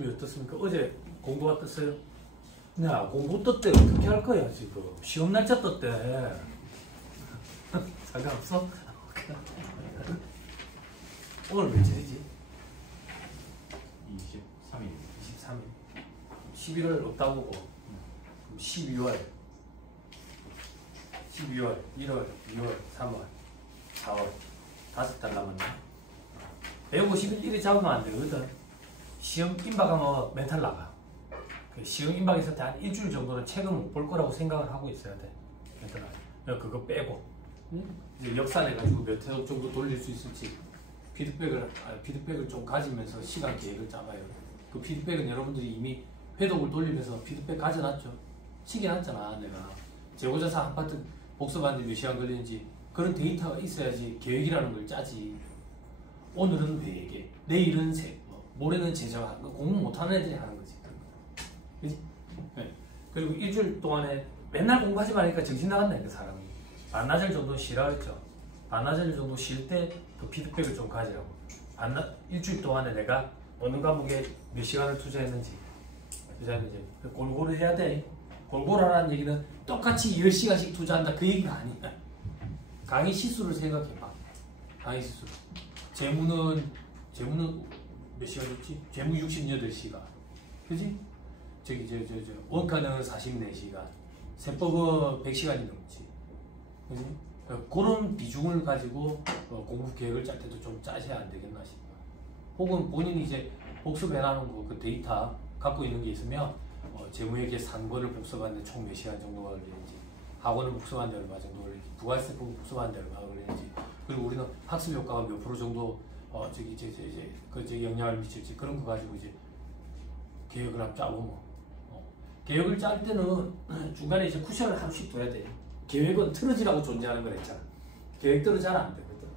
느낌이 어떻습니까? 어제 공부가 떴어요? 야, 공부 떴대. 어떻게 할 거야, 지금? 시험 날짜 떴대. 상관없어? 오늘 며칠이지? 23일. 23일. 11월 없다고 보고. 12월. 1월, 2월, 3월, 4월. 5달 남았네. 150일 일이 잡으면 안 되거든. 시험 임박하면 멘탈 나가. 시험 임박했을 때 한 일주일 정도는 책을 못 볼 거라고 생각을 하고 있어야 돼. 멘탈 나가. 그거 빼고. 이제 역산해가지고 몇 회독 정도 돌릴 수 있을지 피드백을 좀 가지면서 시간 계획을 잡아요. 그 피드백은 여러분들이 이미 회독을 돌리면서 피드백 가져놨죠. 시켜놨잖아. 내가 재고자사 한 파트 복습하는데 몇 시간 걸리는지 그런 데이터가 있어야지 계획이라는 걸 짜지. 오늘은 회계, 내일은 모레는 제작하는 거. 공부 못하는 애들이 하는 거지. 그지? 네. 그리고 일주일 동안에 맨날 공부하지 마니까 정신 나간다, 그 사람이. 반나절 정도 쉬라 그랬죠. 반나절 정도 쉴 때 그 피드백을 좀 가지라고. 일주일 동안에 내가 어느 과목에 몇 시간을 투자했는지 골고루 해야 돼. 골고루 하라는 얘기는 똑같이 10시간씩 투자한다 그 얘기가 아니야. 강의 시수를 생각해봐. 강의 시수. 재무는 몇 시간이었지? 재무 68시간. 그지? 원가는 44시간. 세법은 100시간이 넘지. 그지? 그런 비중을 가지고 공부 계획을 짤 때도 좀 짜셔야 안 되겠나 싶어. 혹은 본인이 이제 복습해놓은 거 그 데이터 갖고 있는 게 있으면 재무회계 3권을 복습하는데 총 몇 시간 정도 걸리는지, 학원을 복습하는데 얼마 정도 걸리는지, 부가세법을 복습하는데 얼마 걸리는지, 그리고 우리는 학습 효과가 몇 프로 정도 영향을 미칠지 그런 거 가지고 이제 계획을 한번 짜보면 계획을 짤 때는 중간에 이제 쿠션을 하루씩 둬야 돼. 계획은 틀어지라고 존재하는 거 있잖아. 계획대로 잘 안 되거든.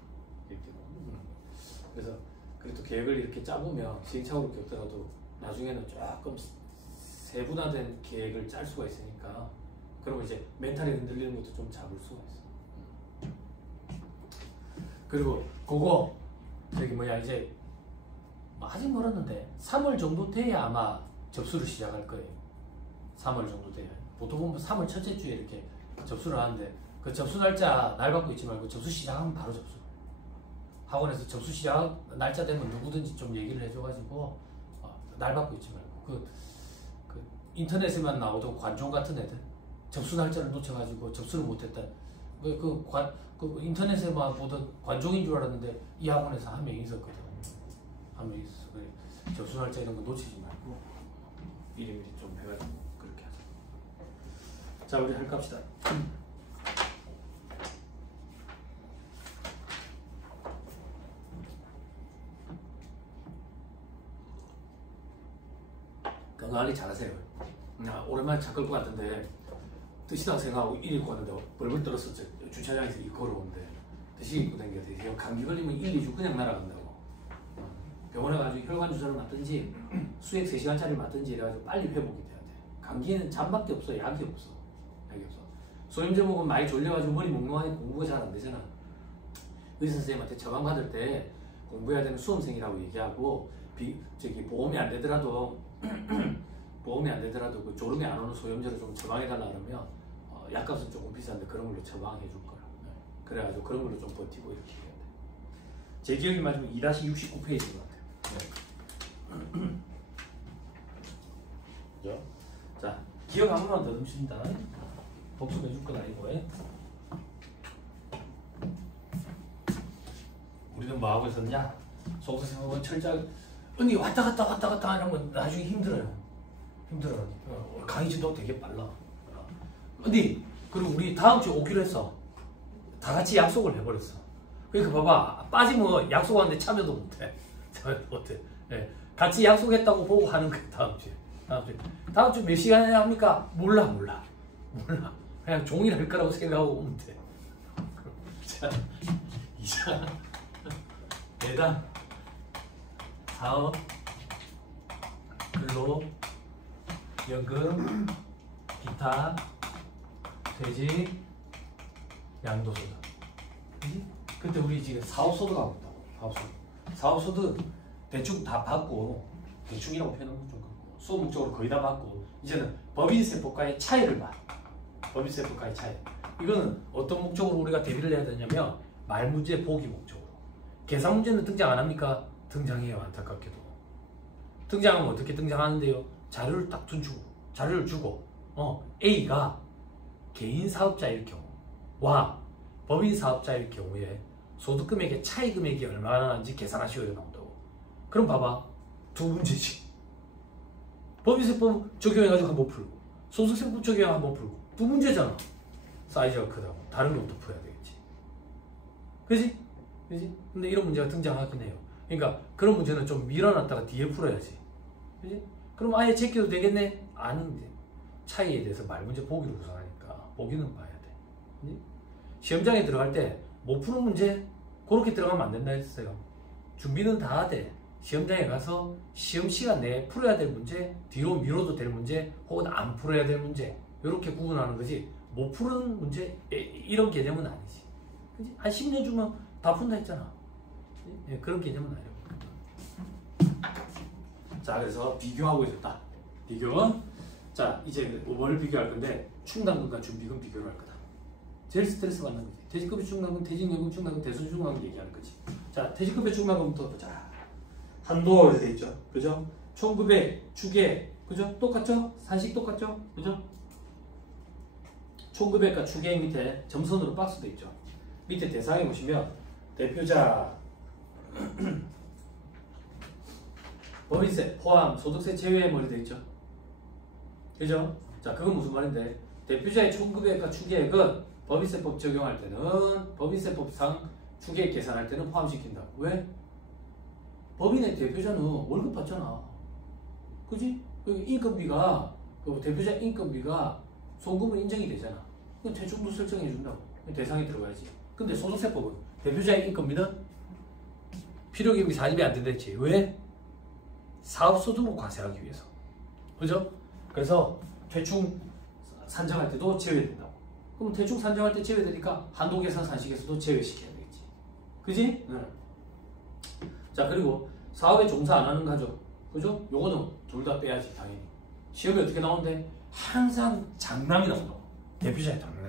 그래서 그래도 계획을 이렇게 짜보면 시행착오를 겪더라도 나중에는 조금 세분화된 계획을 짤 수가 있으니까 그러면 이제 멘탈이 흔들리는 것도 좀 잡을 수가 있어. 그리고 그거 이제 아직 멀었는데 3월 정도 돼야 아마 접수를 시작할 거예요. 3월 정도 돼야. 보통 보면 3월 첫째 주에 이렇게 접수를 하는데 그 접수 날짜 날 받고 있지 말고 접수 시작하면 바로 접수. 학원에서 접수 시작 날짜 되면 누구든지 좀 얘기를 해줘가지고 날 받고 있지 말고 그 인터넷에만 나오던 관종 같은 애들 접수 날짜를 놓쳐가지고 접수를 못했다. 그 인터넷에만 보던 관종인 줄 알았는데 이 학원에서 한 명 있었거든. 한 명 있었어. 그래. 접수 날짜 이런 거 놓치지 말고 미리미리 좀 해가지고 그렇게 하자. 자, 우리 할 갑시다. 건강관리 잘하세요. 오랜만에 차 끌고 갔는데 드시다가 생각하고 일 입고 왔는데 벌벌 떨었어. 주차장에서 일 걸어오는데 드시 입고 다니는데 감기 걸리면 1, 2주 그냥 날아간다고. 병원에 가지고 혈관 주사를 맞든지 수액 3시간짜리 맞든지 이래가지고 빨리 회복이 돼야 돼. 감기는 잠밖에 없어. 약이 없어. 소염제 먹으면 많이 졸려가지고 머리 몽롱하니 공부가 잘 안 되잖아. 의사 선생님한테 처방 받을 때 공부해야 되는 수험생이라고 얘기하고 보험이 안 되더라도 그 졸음이 안 오는 소염제를 좀 처방해달라 그러면 약값은 조금 비싼데 그런 걸로 처방해 줄 거야. 그래가지고 그런 걸로 좀 버티고 이렇게 해야 돼. 제 기억이 맞으면 2-69페이지인 것 같아요. 네. 자, 기억 한 번만 더 줍니다. 복습해 줄 건 아니고. 우리는 뭐 하고 있었냐? 송선생님은 철저하게 언니 왔다 갔다 하면 나중에 힘들어요. 강의 진도가 되게 빨라. 언니 그리고 우리 다음 주에 오기로 했어. 다 같이 약속을 해버렸어. 그러니까 봐봐, 빠지면 약속하는데 참여도 못해. 네. 같이 약속했다고 보고 하는 거야. 다음 주 몇 시간에 합니까? 몰라. 그냥 종일 할 거라고 생각하고 오면 돼. 자, 이자, 배당, 사업, 근로, 연금, 기타, 퇴직, 양도소득. 그치? 그때 우리 지금 사업소득 하고 있다고. 사업소득 대충 다 받고 대충이라고 표현하면 좀 그렇고 수업 목적으로 거의 다 봤고 이제는 법인세법과의 차이를 봐. 법인세법과의 차이. 이거는 어떤 목적으로 우리가 대비를 해야 되냐면 말문제 보기 목적으로. 계산 문제는 등장 안 합니까? 등장해요. 안타깝게도. 등장하면 어떻게 등장하는데요? 자료를 딱 자료를 주고 A가 개인 사업자일 경우와 법인 사업자일 경우에 소득금액의 차이 금액이 얼마나 나는지 계산하시오 나온다고. 그럼 봐봐. 두 문제씩. 법인세법 적용해가지고 한번 풀고 소득세법 적용해가지고 한번 풀고 두 문제잖아. 사이즈가 크다고. 다른 것도 풀어야 되겠지. 그지? 그지? 근데 이런 문제가 등장하긴 해요. 그러니까 그런 문제는 좀 밀어놨다가 뒤에 풀어야지. 그지? 그럼 아예 제껴도 되겠네? 아닌데. 차이에 대해서 말문제 보기로 구성하니까 보기는 봐야 돼. 그지? 시험장에 들어갈 때 못 푸는 문제 그렇게 들어가면 안 된다 했어요. 준비는 다 돼. 시험장에 가서 시험 시간 내에 풀어야 될 문제, 뒤로 미뤄도 될 문제, 혹은 안 풀어야 될 문제 이렇게 구분하는 거지 못 푸는 문제 이런 개념은 아니지. 그치? 한 10년 주면 다 푼다 했잖아. 네, 그런 개념은 아니고. 자, 그래서 비교하고 있었다. 비교. 자, 이제 뭘 비교할 건데 충당금과 준비금 비교를 할 거다. 제일 스트레스 받는 거지. 퇴직급여 충당금, 퇴직연금 충당금, 대손 충당금 얘기하는 거지. 자, 퇴직급여 충당금부터 보자. 한도가 이렇게 돼 있죠. 그죠? 1900 추계. 그죠? 똑같죠? 산식 똑같죠? 그죠? 1900과 추계 밑에 점선으로 박스 돼 있죠. 밑에 대상에 보시면 대표자 법인세 포함 소득세 제외 머리 돼 있죠. 그죠? 자, 그건 무슨 말인데 대표자의 1900과 추계액은 법인세법 적용할 때는 법인세법상 추계액 계산할 때는 포함시킨다. 왜? 법인의 대표자는 월급 받잖아. 그지? 인건비가 대표자 인건비가 송금은 인정이 되잖아. 그럼 대충도 설정해 준다고. 대상에 들어가야지. 근데 소득세법은 대표자의 인건비는 필요기업이 산입이 안 된다 했지. 왜? 사업소득으로 과세하기 위해서. 그죠? 그래서 대충 산정할 때도 제외된다고. 그럼 대충 산정할 때 제외되니까 한도계산 산식에서도 제외시켜야 되겠지. 그지? 응. 자, 그리고 사업에 종사 안 하는 가족. 그죠? 요거는 둘 다 빼야지, 당연히. 시험이 어떻게 나오는데? 항상 장남이 나온다고. 대표자의 장남.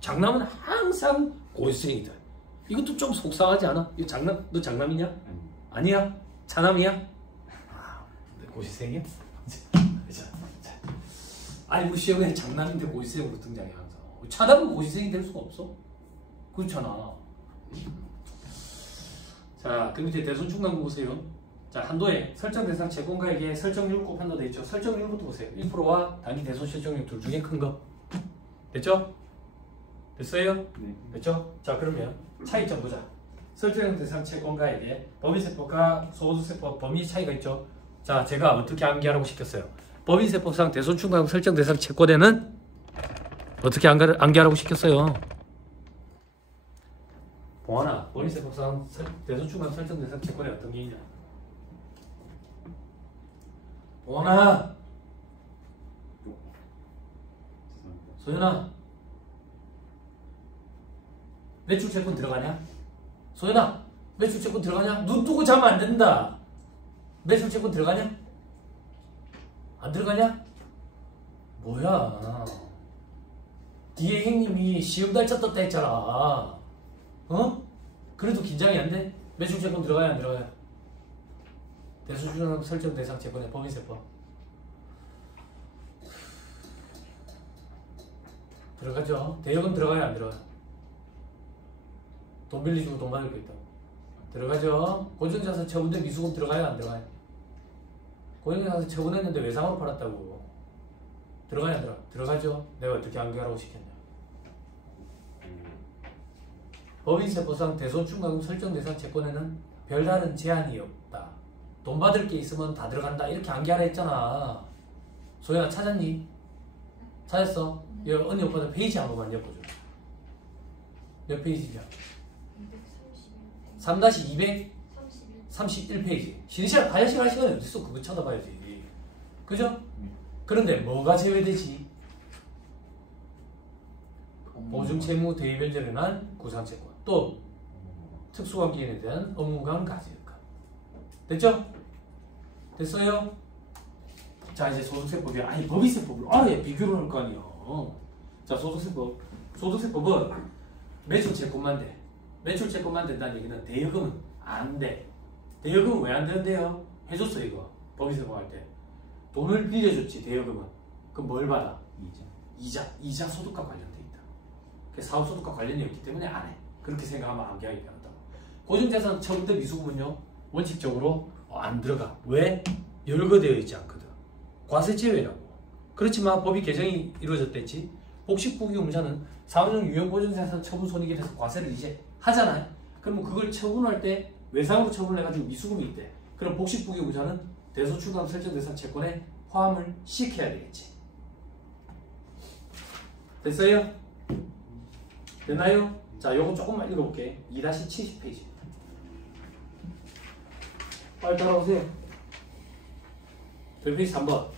장남은 항상 고시생이다. 이것도 좀 속상하지 않아? 이거 장남, 너 장남이냐? 아니야? 차남이야? 아, 고시생이야? 아니, 우리 시험에 장남인데 고시생으로 등장해, 항상. 차남은 고시생이 될 수가 없어. 그렇잖아. 자, 그 밑에 대손 충당금 보세요. 자, 한도에 설정 대상 채권가에게 설정률 곱 한도 돼 있죠. 설정률부터 보세요. 1%와 단위 대손 실정률 둘 중에 큰 거. 됐죠? 됐어요? 네. 됐죠? 자, 그러면 차이점 보자. 설정 대상 채권가에게 법인세법과 소득세법 범위 차이가 있죠. 자, 제가 어떻게 암기하라고 시켰어요? 법인세법상 대손 충당금 설정 대상 채권에는 어떻게 암기하라고 시켰어요? 봉환아, 법인세법상 대손 충당금 설정 대상 채권에 어떤 게 있냐? 봉환아, 소연아, 매출채권 들어가냐? 소연아, 매출채권 들어가냐? 눈 뜨고 자면 안 된다. 매출채권 들어가냐? 안 들어가냐? 뭐야? 뒤에 형님이 시험 날짜 떴다 했잖아. 어? 그래도 긴장이 안 돼? 매출채권 들어가야 안 들어가야? 대손 설정 대상 채권의 법인세법 들어가죠. 대여금 들어가야 안 들어가요? 돈 빌리주고 돈 받을 거 있다고. 들어가죠. 고정자산 처분된 미수금 들어가요 안 들어가요? 고정자산 처분했는데 외상으로 팔았다고. 들어가야 안 들어가? 들어가죠. 내가 어떻게 암기하라고 시켰냐. 법인세법상 대손 충당금 설정 대상 채권에는 별다른 제한이 없다. 돈 받을 게 있으면 다 들어간다. 이렇게 암기하라 했잖아. 소연아, 찾았니? 찾았어? 언니 오빠들 페이지 한 번만 엮어줘. 몇 페이지냐? 3-231페이지. 쉬는 시간 봐야 시간 어딨어? 그거 쳐다봐야지. 그죠? 그런데 뭐가 제외되지? 보증채무 대의변제를 한 구상채권. 또 특수관계인에 대한 업무강 가지효과. 됐죠? 됐어요? 자, 이제 소득세법이 아니 법인세법을 알아야 비교를 할 거 아니에요. 자, 소득세법. 소득세법은 매출채권만 돼. 매출채권만 된다는 얘기는 대여금은 안 돼. 대여금은 왜 안 되는데요? 해줬어 이거. 법인세법 할 때. 돈을 빌려줬지 대여금은. 그럼 뭘 받아? 이자 소득과 관련돼 있다. 그 사업소득과 관련이 없기 때문에 안 해. 그렇게 생각하면 암기하기 편하다고. 고정자산 처분 때 미수금은요 원칙적으로 안 들어가. 왜? 열거되어 있지 않거든. 과세제외라고. 그렇지만 법이 개정이 이루어졌댔지. 복식부기의무자는 사업용 유형 고정자산 처분 손익에서 과세를 이제 하잖아요. 그러면 그걸 처분할 때 외상으로 처분을 해가지고 미수금이 있대. 그럼 복식부기의무자는 대소출감 설정대상 채권에 포함을 시켜야 되겠지. 됐어요? 됐나요? 자, 요거 조금만 읽어볼게. 2-70페이지. 빨리 따라오세요. 별페이지 3번.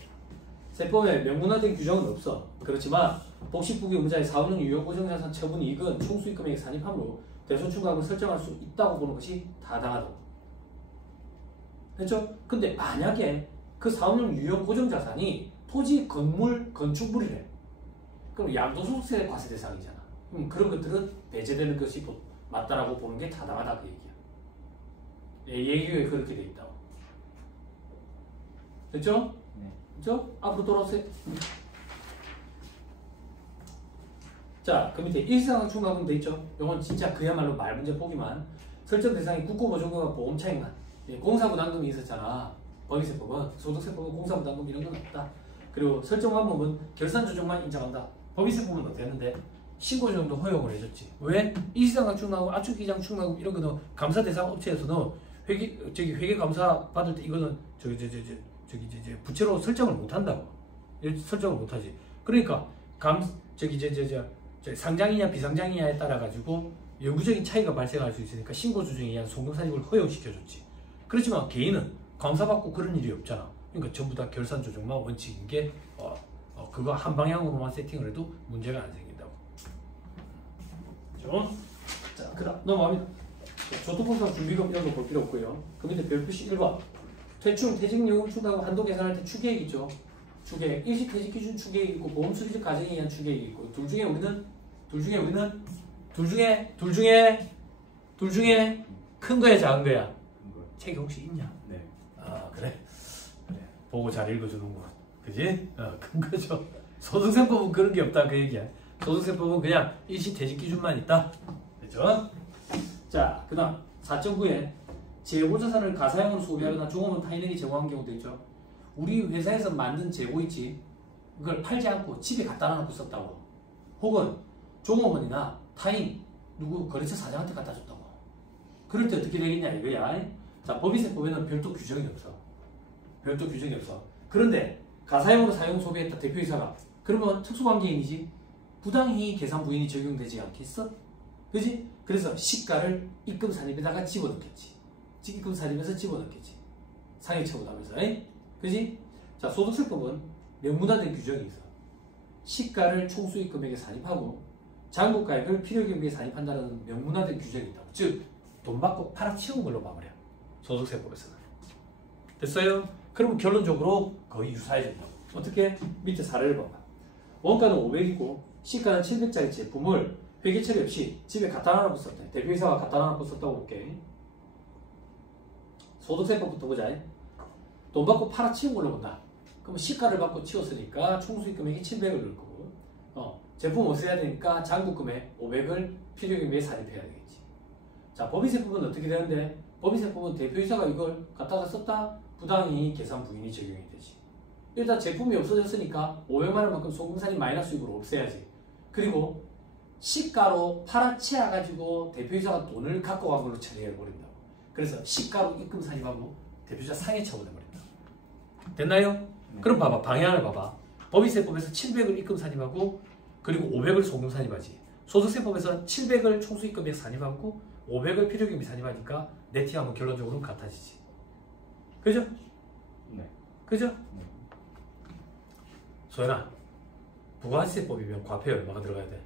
세법에 명문화된 규정은 없어. 그렇지만 복식부기 의무자의 사업용 유형 고정자산 처분 이익은 총수익금액의 산입함으로 대소출감을 설정할 수 있다고 보는 것이 타당하다고. 됐죠? 근데 만약에 그 사업용 유형 고정자산이 토지, 건물, 건축물이래. 그럼 양도소득세 과세 대상이잖아. 그런 것들은 배제되는 것이 맞다라고 보는 게 타당하다 그 얘기야. 예규에 그렇게 돼 있다고. 됐죠? 네. 됐죠? 앞으로 돌아오세요. 자, 그 밑에 일상학 충각은 돼 있죠? 이건 진짜 그야말로 말 문제 보기만. 설정 대상이 국고보조금과 보험차익만. 공사부담금이 있었잖아. 법인세법은. 소득세법은 공사부담금 이런 건 없다. 그리고 설정 방법은 결산조정만 인정한다. 법인세법은 어떻게 했는데 신고조정도 허용을 해줬지. 왜? 일시상각 충납금, 압축기장 충납금 이런 거는 감사 대상 업체에서는 회계 감사 받을 때 이거는 부채로 설정을 못 한다고. 설정을 못 하지. 그러니까 상장이냐 비상장이냐에 따라 가지고 영구적인 차이가 발생할 수 있으니까 신고조정에 의한 송금사직을 허용시켜줬지. 그렇지만 개인은 감사받고 그런 일이 없잖아. 그러니까 전부 다 결산조정만 원칙인 게 그거 한 방향으로만 세팅을 해도 문제가 안 생긴다고. 그렇죠? 자, 그다음 넘어갑니다. 조토봉상 준비금 이런 거 볼 필요 없고요. 그 밑에 별표시 1번. 퇴직요금 충당금 한도 계산할 때 추계획 있죠. 추계획. 일시퇴직 기준 추계획 있고 보험수리적 과정에 의한 추계획이 있고 둘 중에 큰 거야 작은 거야? 책이 혹시 있냐? 네. 아 그래? 보고 잘 읽어주는군. 그지? 큰 거죠. 소득세법은 그런 게 없다 그 얘기야. 소득세법은 그냥 일시퇴직 기준만 있다. 그죠? 자, 그 다음 4.9에 재고자산을 가사용으로 소비하거나 종업원 타인에게 제공한 경우도 있죠. 우리 회사에서 만든 재고 있지. 그걸 팔지 않고 집에 갖다 놔놓고 썼다고. 혹은 종업원이나 타인 누구 거래처 사장한테 갖다 줬다고. 그럴 때 어떻게 되겠냐 이거야. 자, 법인세법에는 별도 규정이 없어. 별도 규정이 없어. 그런데 가사용으로 사용 소비했다 대표이사가 그러면 특수관계인이지. 부당이익 계산 부인이 적용되지 않겠어? 그지? 그래서 시가를 입금 산입에다가 집어넣겠지. 입금 산입에서 집어넣겠지. 상해 처분하면서. 그지? 자, 소득세법은 명문화된 규정이 있어. 시가를 총수익 금액에 산입하고 장부가액을 필요경비에 산입한다는 명문화된 규정이 있다고. 즉, 돈 받고 팔아치운 걸로 마무리야. 소득세법에서는. 됐어요? 그러면 결론적으로 거의 유사해진다고. 어떻게? 밑에 사례를 봐봐. 원가는 500이고 시가는 700짜리 제품을 회계 처리 없이 집에 갖다 놔놓고 썼다. 대표이사가 갖다 놔놓고 썼다고 볼게. 소득세법부터 보자. 돈 받고 팔아치운 걸로 본다. 그럼 시가를 받고 치웠으니까 총수익 금액이 700을 넣을 거고 제품 없애야 되니까 장부금액 500을 필요경비에 산입해야 되겠지. 자, 법인세법은 어떻게 되는데? 법인세법은 대표이사가 이걸 갖다가 썼다? 부당이익 계산 부인이 적용이 되지. 일단 제품이 없어졌으니까 500만 원만큼 송금산입 마이너스 수익으로 없애야지. 그리고 시가로 팔아치워가지고 대표이사가 돈을 갖고 간 걸로 처리해버린다고. 그래서 시가로 입금 산입하고 대표이사 상해 처분해버린다고. 됐나요? 네. 그럼 봐봐. 방향을 봐봐. 법인세법에서 700을 입금 산입하고 그리고 500을 송금 산입하지. 소득세법에서 700을 총수익금액 산입하고 500을 필요경비 산입하니까 네팅하면 결론적으로 같아지지. 그죠? 네. 그죠? 네. 소연아, 부가가치세법이면 과표에 얼마가 들어가야 돼?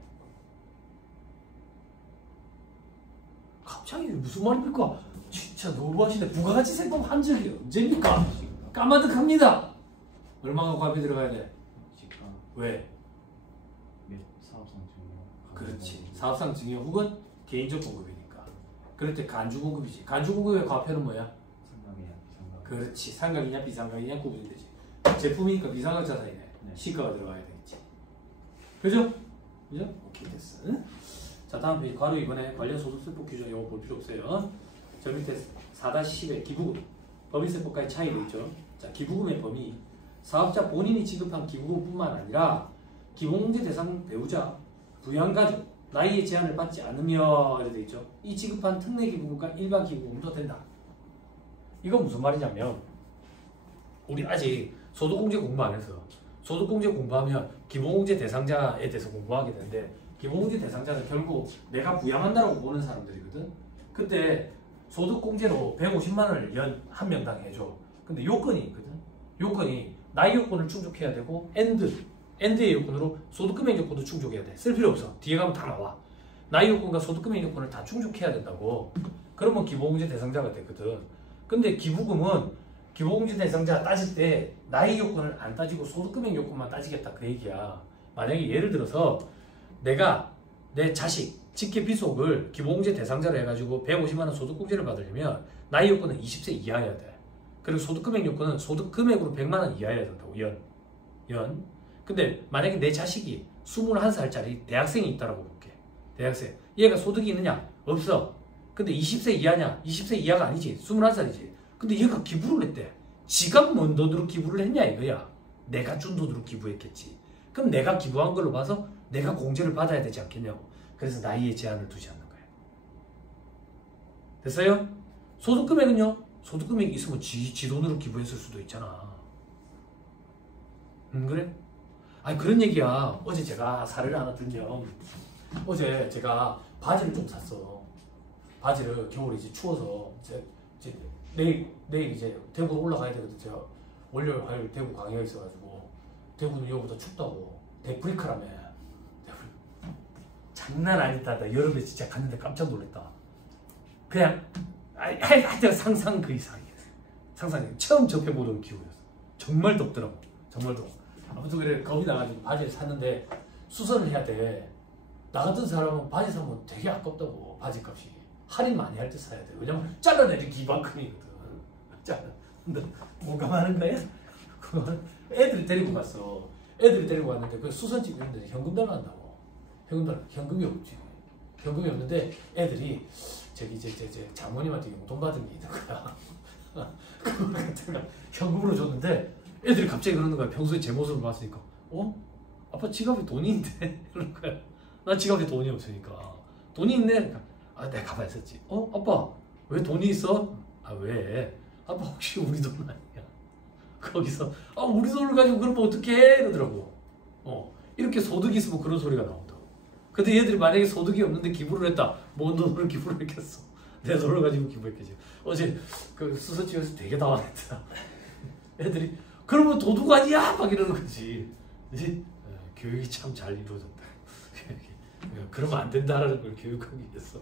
갑자기 무슨 말입니까? 진짜 너무하시네. 부가가치세법 한 적이 언제입니까? 까마득합니다. 얼마가 값이 들어가야 돼? 시가 왜? 몇 사업상 증여. 그렇지. 사업상 증여 혹은 개인적 공급이니까. 그럴 때 간주 공급이지. 간주 공급의 과표는 뭐야? 상각이냐 비상각. 그렇지. 상각이냐 비상각이냐 구분이 되지. 제품이니까 비상각 자산이네. 네. 시가가 들어가야 되겠지. 그죠? 그죠? 오케이 됐어. 응? 자 다음 페이지 괄호 이번에 관련 소득세법 규정 이거 볼 필요 없어요. 저 밑에 4-10의 기부금 법인세법과의 차이가 있죠. 자 기부금의 범위 사업자 본인이 지급한 기부금뿐만 아니라 기본공제 대상 배우자, 부양가족, 나이의 제한을 받지 않으며 이렇게 돼 있죠. 이 지급한 특례 기부금과 일반 기부금도 된다. 이건 무슨 말이냐면 우리 아직 소득공제 공부 안 해서 소득공제 공부하면 기본공제 대상자에 대해서 공부하게 되는데 기본공제 대상자는 결국 내가 부양한다라고 보는 사람들이거든. 그때 소득공제로 150만 원을 연 한 명당 해줘. 근데 요건이 있거든. 요건이 나이 요건을 충족해야 되고 엔드의 요건으로 소득금액 요건도 충족해야 돼. 쓸 필요 없어. 뒤에 가면 다 나와. 나이 요건과 소득금액 요건을 다 충족해야 된다고. 그러면 기본공제 대상자가 되거든. 근데 기부금은 기본공제 대상자 따질 때 나이 요건을 안 따지고 소득금액 요건만 따지겠다 그 얘기야. 만약에 예를 들어서 내가 내 자식 직계 비속을 기본공제 대상자로 해가지고 150만 원 소득공제를 받으려면 나이 요건은 20세 이하여야 돼. 그리고 소득금액 요건은 소득금액으로 100만 원 이하여야 된다고. 연. 근데 만약에 내 자식이 21살짜리 대학생이 있다라고 볼게. 대학생. 얘가 소득이 있느냐? 없어. 근데 20세 이하냐? 20세 이하가 아니지. 21살이지. 근데 얘가 기부를 했대. 지가 뭔 돈으로 기부를 했냐 이거야. 내가 준 돈으로 기부했겠지. 그럼 내가 기부한 걸로 봐서 내가 공제를 받아야 되지 않겠냐고. 그래서 나이에 제한을 두지 않는 거예요. 됐어요? 소득금액은요? 소득금액이 있으면 지 돈으로 기부했을 수도 있잖아. 그래? 아니 그런 얘기야. 어제 제가 사례를 하나 들면 어제 제가 바지를 좀 샀어. 바지를 겨울에 이제 추워서 이제 내일 이제 대구로 올라가야 되거든. 제가 월요일 화요일 대구 강의가 있어가지고 대구는 여기보다 춥다고. 데프리카라며. 장난 아니다. 나 여름에 진짜 갔는데 깜짝 놀랐다. 그냥 하여튼 상상 그 이상이었어. 상상이 처음 접해보던 기후였어. 정말 덥더라고. 정말 더워. 아무튼 그래 겁이 나가지고 바지를 샀는데 수선을 해야 돼. 나 같은 사람은 바지 사면 되게 아깝다고. 바지 값이 할인 많이 할 때 사야 돼. 왜냐면 잘라내기 이만큼이거든. 근데 공감하는 거야? 그거는 애들 데리고 갔어. 애들이 데리고 갔는데 그 수선집 있는데 현금 달란다고. 현금이 없지. 현금이 없는데 애들이 저기 제 장모님한테 돈 받은 게 있는 거야. 그걸 갖다가 현금으로 줬는데 애들이 갑자기 그러는 거야. 평소에 제 모습을 봤으니까 아빠 지갑에 돈이 있는데 이러는 거야. 난 지갑에 돈이 없으니까 돈이 있네. 그러니까 내가 가만히 있었지. 아빠 왜 돈이 있어? 왜? 아빠 혹시 우리 돈 아니야? 거기서 우리 돈을 가지고 그러면 어떡해? 이러더라고. 이렇게 소득이 있으면 그런 소리가 나온다고. 근데 얘들이 만약에 소득이 없는데 기부를 했다. 뭔 돈으로 기부를 했겠어? 내 돈을 가지고 기부했겠지. 어제 그 수서집에서 되게 당황했다. 애들이 그러면 도둑 아니야? 막 이러는 거지. 그치? 교육이 참 잘 이루어졌다. 그러면 안 된다라는 걸 교육하기 위해서.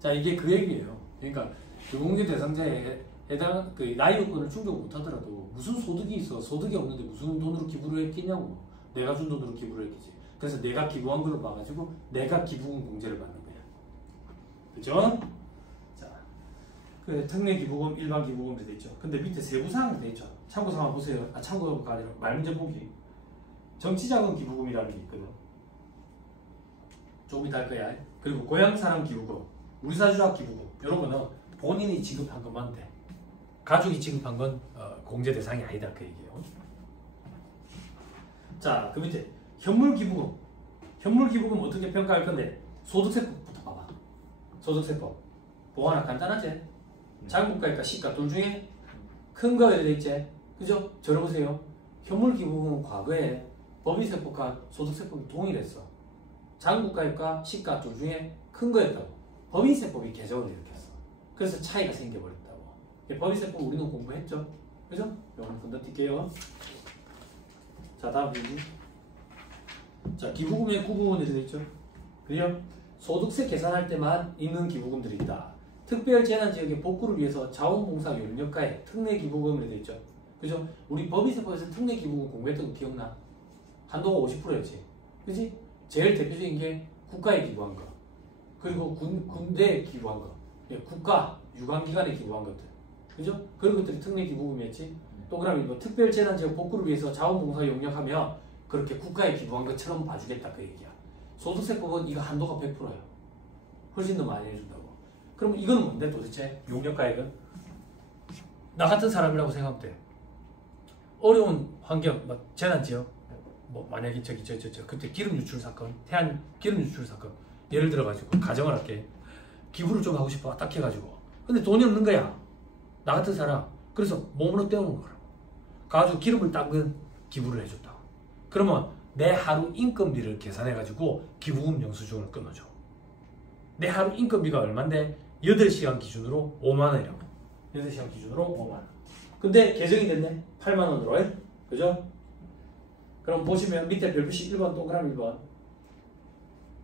자 이게 그 얘기예요. 그러니까 기본공제 대상자에 해당 그 나이 요건을 충족 못하더라도 무슨 소득이 있어? 소득이 없는데 무슨 돈으로 기부를 했겠냐고. 내가 준 돈으로 기부를 했겠지. 그래서 내가 기부한 걸로 봐가지고 내가 기부금 공제를 받는 거야. 그죠? 자, 그 특례 기부금, 일반 기부금이 돼 있죠. 근데 밑에 세부 사항이 돼 있죠. 참고사항 보세요. 참고가 아니라 말문제 보기. 정치자금 기부금이라는 게 있거든. 조금 이따 할 거야. 그리고 고향사랑 기부금, 우리사주학 기부금 이런 거는 본인이 지급한 것만 돼. 가족이 지급한 건 공제 대상이 아니다 그 얘기예요. 자, 그 밑에 현물 기부금. 현물 기부금 어떻게 평가할 건데 소득세법부터 봐봐. 소득세법. 뭐 하나 간단하지? 장부가액과 시가 둘 중에 큰 거에 돼 있지. 그죠? 들어보세요. 현물 기부금은 과거에 법인세법과 소득세법이 동일했어. 장부가액과 시가 둘 중에 큰 거였다고. 법인세법이 개정을 이렇게 했어. 그래서 차이가 생겨버렸다고. 법인세법 우리는 공부했죠? 그죠? 이거는 건너뛸게요. 자, 다음 부분. 자, 기부금의 구분이 되어 있죠? 그래요? 소득세 계산할 때만 있는 기부금들이 있다. 특별재난지역의 복구를 위해서 자원봉사 용역가에 특례기부금으로 되어 있죠. 그죠? 우리 법인세법에서 특례기부금 공부했던 거 기억나? 한도가 50%였지. 그지? 제일 대표적인 게 국가에 기부한 거. 그리고 군대에 기부한 거. 국가, 유관기관에 기부한 것들. 그죠? 그런 것들이 특례기부금이었지. 동그라미 뭐 특별재난지역 복구를 위해서 자원봉사 용역하며 그렇게 국가에 기부한 것처럼 봐주겠다 그 얘기야. 소득세법은 이거 한도가 100%야. 훨씬 더 많이 해준다고. 그럼 이건 뭔데 도대체? 용역가액은? 나 같은 사람이라고 생각하면 돼. 어려운 환경, 막 재난지역, 뭐 만약에 그때 기름 유출 사건, 태안 기름 유출 사건 예를 들어가지고 가정을 할게. 기부를 좀 하고 싶어 딱 해가지고 근데 돈이 없는 거야. 나 같은 사람. 그래서 몸으로 떼어놓은 거라. 가지고 기름을 닦은 기부를 해줬다. 그러면 내 하루 인건비를 계산해가지고 기부금 영수증을 끊어줘. 내 하루 인건비가 얼만데 8시간 기준으로 5만원이라고. 8시간 기준으로 5만원. 근데 개정이 됐네. 8만원으로. 그죠? 그럼 보시면 밑에 별표시 1번 동그라미 1번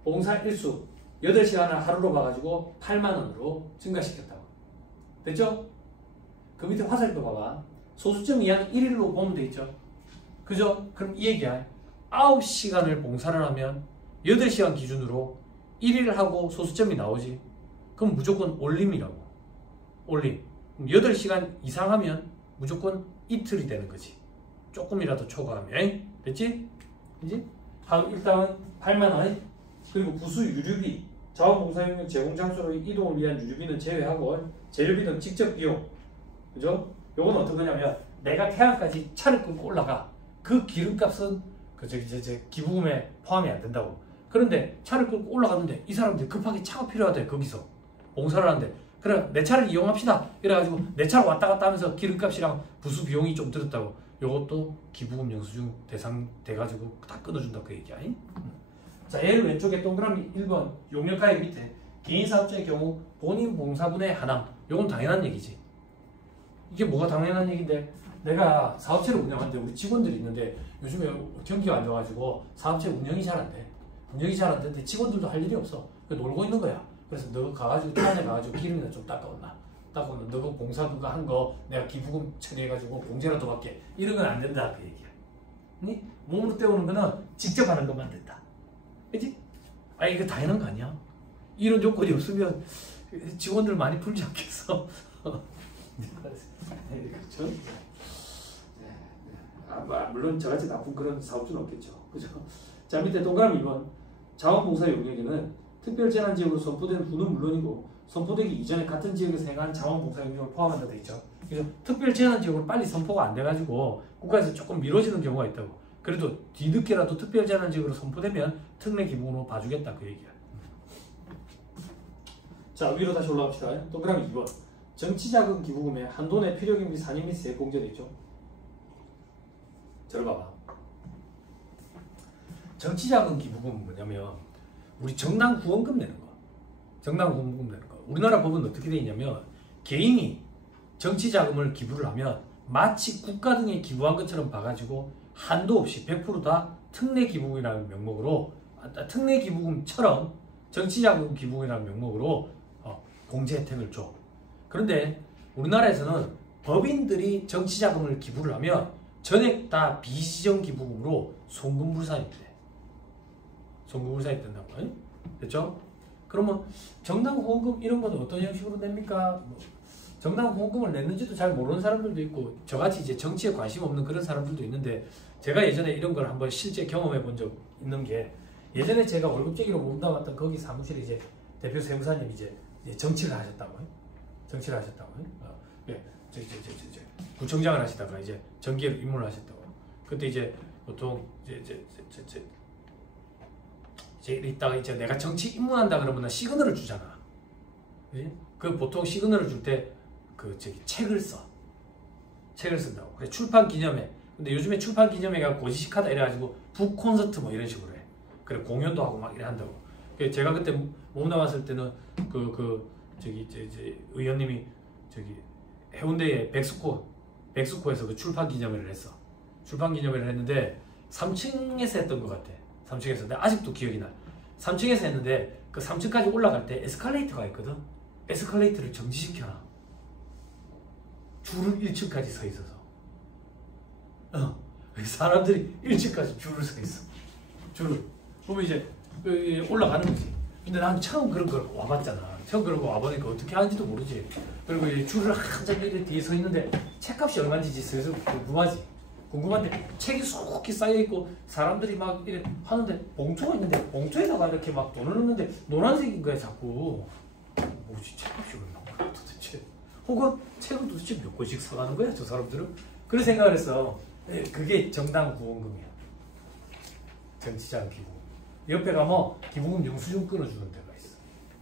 봉사 일수 8시간을 하루로 봐가지고 8만원으로 증가시켰다고. 됐죠? 그 밑에 화살표 봐봐. 소수점 이하는 1일로 보면 돼 있죠? 그죠? 그럼 이 얘기야. 9시간을 봉사를 하면 8시간 기준으로 1일 하고 소수점이 나오지. 그럼 무조건 올림이라고. 올림. 8시간 이상 하면 무조건 이틀이 되는 거지. 조금이라도 초과하면. 됐지? 그지? 일단은 8만원. 그리고 부수 유류비. 자원봉사용역 제공 장소로 이동을 위한 유류비는 제외하고 재료비 등 직접 비용. 그죠? 요건 어떤 거냐면 내가 태안까지 차를 끌고 올라가. 그 기름값은 기부금에 포함이 안 된다고. 그런데 차를 끌고 올라갔는데 이 사람들 급하게 차가 필요하대. 거기서 봉사를 하는데 그래 내 차를 이용합시다. 이래가지고 내 차를 왔다 갔다 하면서 기름값이랑 부수 비용이 좀 들었다고. 요것도 기부금 영수증 대상 돼가지고 다 끊어준다 그 얘기야. 자, 얘를 왼쪽에 동그라미 1번 용역가액 밑에 개인사업자의 경우 본인 봉사분의 하남. 요건 당연한 얘기지. 이게 뭐가 당연한 얘기인데 내가 사업체를 운영하는데 우리 직원들이 있는데 요즘에 경기가 안 좋아가지고 사업체 운영이 잘 안 돼. 운영이 잘 안 되는데 직원들도 할 일이 없어. 놀고 있는 거야. 그래서 너 가가지고 태안에 가가지고 기름이나 좀 닦아온나. 닦아온나. 너 그 봉사 그거 한 거 내가 기부금 처리해가지고 공제라도 받게. 이런 건 안 된다 그 얘기야. 니 몸으로 때우는 거는 직접 하는 것만 된다. 그치? 아 이거 당연한 거 아니야? 이런 조건이 없으면 직원들 많이 풀지 않겠어? 그렇죠? 물론 저같이 나쁜 그런 사업주는 없겠죠. 그죠? 자 밑에 동그라미 2번 자원봉사 용역에는 특별재난지역으로 선포된 후는 물론이고 선포되기 이전에 같은 지역에서 행한 자원봉사 용역을 포함한다 돼 있죠. 그래서 특별재난지역으로 빨리 선포가 안 돼가지고 국가에서 조금 미뤄지는 경우가 있다고. 그래도 뒤늦게라도 특별재난지역으로 선포되면 특례기부금으로 봐주겠다 그 얘기야. 자 위로 다시 올라갑시다. 동그라미 2번 정치자금 기부금에 한도 내 필요경비 산입 및 세액 공제돼 있죠. 저를 봐봐. 정치자금 기부금은 뭐냐면 우리 정당 후원금 내는 거. 정당 후원금 내는 거. 우리나라 법은 어떻게 돼 있냐면 개인이 정치자금을 기부를 하면 마치 국가 등에 기부한 것처럼 봐가지고 한도 없이 100% 다 특례기부금이라는 명목으로 특례기부금처럼 정치자금 기부금이라는 명목으로 공제 혜택을 줘. 그런데 우리나라에서는 법인들이 정치자금을 기부를 하면 전액 다 비지정 기부금으로 송금불산이 돼. 송금불산이 된다고. 됐죠? 그러면 정당 후원금 이런 건 어떤 형식으로 냅니까? 정당 후원금을 냈는지도 잘 모르는 사람들도 있고 저같이 이제 정치에 관심 없는 그런 사람들도 있는데 제가 예전에 이런 걸 한번 실제 경험해 본 적 있는 게 예전에 제가 월급쟁이로 몸담았던 거기 사무실에 이제 대표 세무사님이 이제 정치를 하셨다고. 정치를 하셨다고. 예, 구청장을 하시다가 이제 정계로 입문을 하셨다고. 그때 이제 보통 이제 이따가 이제 내가 정치 입문한다 그러면 시그널을 주잖아. 그치? 그 보통 시그널을 줄 때 그 책을 써. 책을 쓴다고. 그래 출판 기념회. 근데 요즘에 출판 기념회가 고지식하다 이래가지고 북 콘서트 뭐 이런 식으로 해. 그래 공연도 하고 막 이래 한다고. 제가 그때 몸 남았을 때는 의원님이 해운대에 백스코에서 그 출판 기념회를 했어. 출판 기념회를 했는데 3층에서 했던 것 같아. 3층에서. 근데 아직도 기억이 나. 3층에서 했는데 그 3층까지 올라갈 때 에스컬레이터가 있거든. 에스컬레이터를 정지시켜놔. 줄을 1층까지 서 있어서. 사람들이 1층까지 줄을 서 있어. 줄을. 그러면 이제 올라가는 거지. 근데 난 처음 그런 걸 와봤잖아. 처음 그런 거 와보니까 어떻게 하는지도 모르지. 그리고 이제 줄을 한참 뒤에 서 있는데 책값이 얼마인지 슬슬 궁금한데 책이 수북히 쌓여있고 사람들이 막 이렇게 하는데 봉투가 있는데 봉투에다가 이렇게 막 돈을 넣는데 노란색인 거야 자꾸. 뭐지 책값이 얼마나 거야 도대체. 혹은 책을 도대체 몇 권씩 사가는 거야 저 사람들은. 그런 생각을 했어. 그게 정당 구원금이야. 정치자금 기부금. 옆에 가면 기부금 영수증 끊어주는 데가 있어.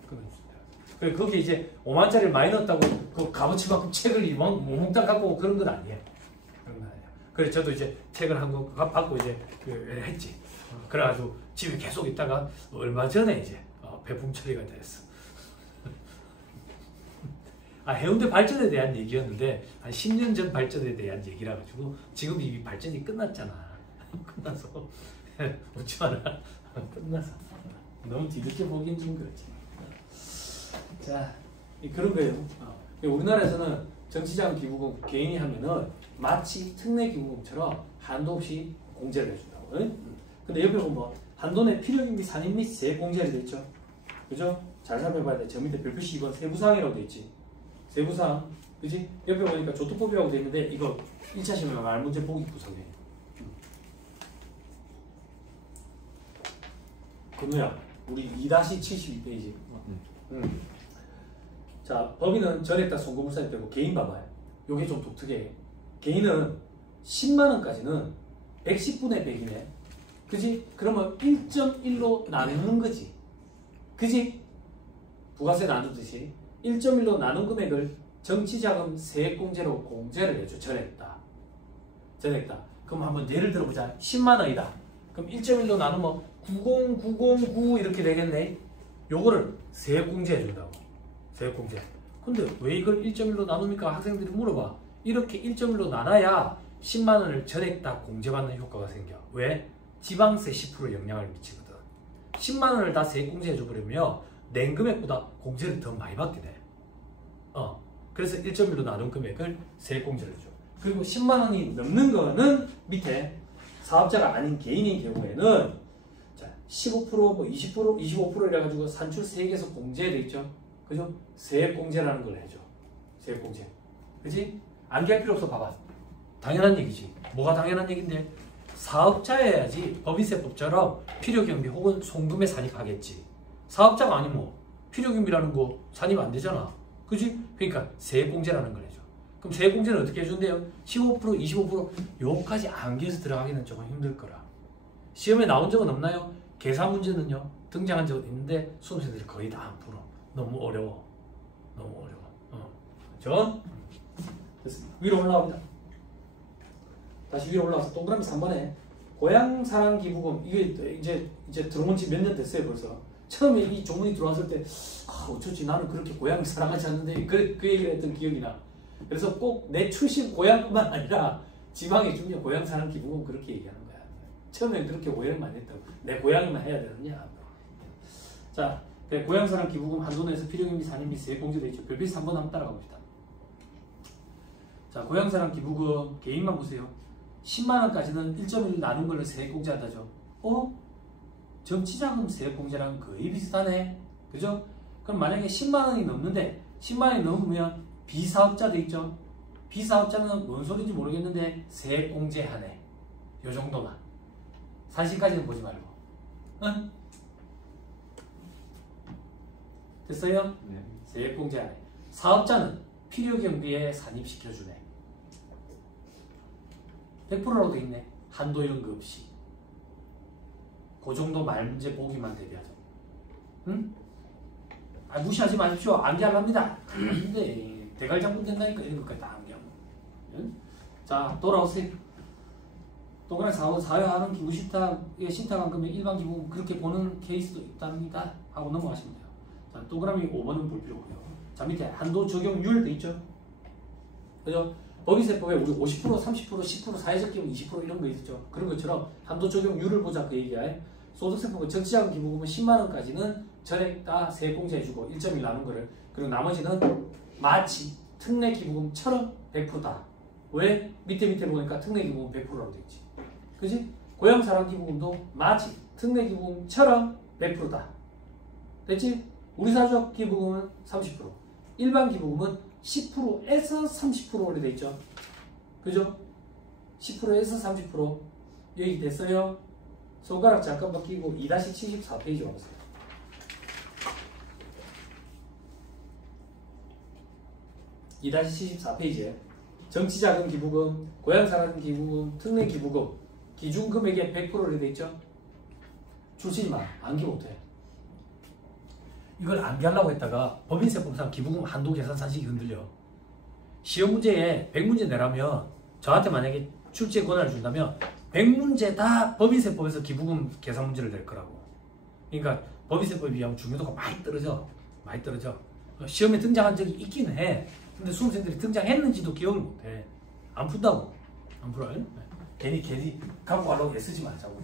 끊어주는 데가. 그래 거기 이제 5만짜리를 많이 넣었다고 그 값어치만큼 책을 몽땅 갖고 그런 건 아니에요. 그런 건 아니에요. 그래서 저도 이제 책을 한 권 받고 이제 했지. 그래가지고 집에 계속 있다가 얼마 전에 이제 배품 처리가 됐어. 해운대 발전에 대한 얘기였는데 한 10년 전 발전에 대한 얘기라 가지고 지금 이 발전이 끝났잖아. 끝나서 웃지 마라. 끝나서 너무 뒤늦게 보긴 좀 그렇지. 자, 그런 거예요. 우리나라에서는 정치자금 기부금 개인이 하면은 마치 특례 기부금처럼 한도 없이 공제를 해준다고. 근데 옆에 보면 한도 내 필요금비 산입 및 세액 공제를 돼 있죠. 그죠? 잘 살펴봐야 돼. 저 밑에 별표시 이건 세부사항이라고 돼 있지. 세부사항, 그지? 옆에 보니까 조투법이라고 돼 있는데 이거 1차 시험에 말문제 보기 구성이에요. 건우야, 우리 2-72페이지. 자, 법인은 전액 다 송금물산이 되고 개인 봐봐요. 요게 좀 독특해. 개인은 10만원까지는 110분의 100이네. 그지? 그러면 1.1로 나누는 거지. 그지? 부가세 나누듯이 1.1로 나눈 금액을 정치자금 세액공제로 공제를 해줘. 전액다. 전액다. 그럼 한번 예를 들어보자. 10만원이다. 그럼 1.1로 나누면 90909 이렇게 되겠네. 요거를 세액공제 해준다고. 세액공제. 근데 왜 이걸 1.1로 나눕니까? 학생들이 물어봐. 이렇게 1.1로 나눠야 10만원을 전액 다 공제받는 효과가 생겨. 왜? 지방세 10% 영향을 미치거든. 10만원을 다 세액공제 해줘버리면 낸 금액보다 공제를 더 많이 받게 돼. 그래서 1.1로 나눈 금액을 세액공제를 해줘. 그리고 10만원이 넘는 거는 밑에 사업자가 아닌 개인인 경우에는 자, 15%, 뭐 20%, 25% 이래가지고 산출 세액에서 공제돼 있죠. 그죠? 세액공제라는 걸 해줘. 세액공제. 그지? 암기할 필요 없어. 봐봐. 당연한 얘기지. 뭐가 당연한 얘기인데? 사업자여야지 법인세법처럼 필요경비 혹은 송금에 산입하겠지. 사업자가 아니면 필요경비라는 거 산입 안 되잖아. 그지? 그러니까 세액공제라는 걸 해줘. 그럼 세액공제는 어떻게 해준대요? 15%, 25% 요까지 암기해서 들어가기는 조금 힘들 거라. 시험에 나온 적은 없나요? 계산 문제는요. 등장한 적은 있는데 수험생들이 거의 다 안 풀어. 너무 어려워. 너무 어려워. 그렇죠? 됐습니다. 위로 올라옵니다. 다시 위로 올라와서 동그라미 3번에 고향사랑 기부금. 이게 이제 들어온 지 몇 년 됐어요 벌써. 처음에 이 조문이 들어왔을 때 어쩌지 나는 그렇게 고향을 사랑하지 않는데 그 얘기를 했던 기억이 나. 그래서 꼭 내 출신 고향뿐만 아니라 지방에 중요 고향사랑 기부금 그렇게 얘기하는 거야. 처음엔 그렇게 오해를 많이 했다고. 내 고향이만 해야 되느냐. 자, 고향사랑 기부금 한도 내에서 필요경비 산입 및 세액 공제돼 있죠. 별표시 3번 한번 따라가 봅시다. 자, 고향사랑 기부금 개인만 보세요. 10만원까지는 1.1 나눈 걸로 세액 공제한다죠. 정치자금 세액 공제랑 거의 비슷하네. 그죠? 그럼 만약에 10만원이 넘는데 10만원이 넘으면 비사업자 돼 있죠. 비사업자는 뭔 소리인지 모르겠는데 세액 공제하네. 요 정도만. 산시까지는 보지 말고. 응? 됐어요? 네. 세액 공제하네. 사업자는 필요경비에 산입시켜주네. 100%라고 돼 있네. 한도 이런 거 없이. 그 정도 말문제 보기만 대비하죠. 응? 무시하지 마십시오. 암기하랍니다. 근데 대갈장군 된다니까 이런 것까지 다 암기하고. 응? 자, 돌아오세요. 동그라미 4번 사회하는 기부 신탁의 신탁한 금액 일반 기부 그렇게 보는 케이스도 있답니다. 하고 넘어가시면 돼요. 자, 동그라미 5번은 볼 필요 없고요. 자, 밑에 한도 적용률 돼 있죠. 그죠? 법인세법에 우리 50%, 30%, 10%, 사회적 기부 20% 이런 거 있었죠. 그런 것처럼 한도 적용률을 보자 그 얘기야. 소득세법은 정치자금 기부금은 10만원까지는 전액 다 세액공제 해주고 1.1 나눈 거를. 그리고 나머지는 마치 특례기부금처럼 100%다. 왜? 밑에 보니까 특례기부금 100%라고 되어 있지. 그지? 고향사랑기부금도 마치 특례기부금처럼 100%다. 됐지? 우리사주학 기부금은 30%. 일반 기부금은 10%에서 30%로 되어 있죠. 그죠? 10%에서 30%. 여기 됐어요? 손가락 잠깐만 끼고 2-74페이지 와보세요. 2-74페이지에 정치자금 기부금, 고향사랑 기부금, 특례기부금, 기준금액의 100%로 되어 있죠? 출신만 암기 못해. 이걸 암기하려고 했다가 법인세법상 기부금 한도 계산 산식이 흔들려. 시험 문제에 100문제 내라면 저한테 만약에 출제 권한을 준다면 100문제 다 법인세법에서 기부금 계산 문제를 낼 거라고. 그러니까 법인세법에 비하면 중요도가 많이 떨어져. 시험에 등장한 적이 있긴 해. 근데 수험생들이 등장했는지도 기억을 못해. 안 푼다고. 안 풀어요? 네. 괜히 갖고 가려고 애쓰지 말자고.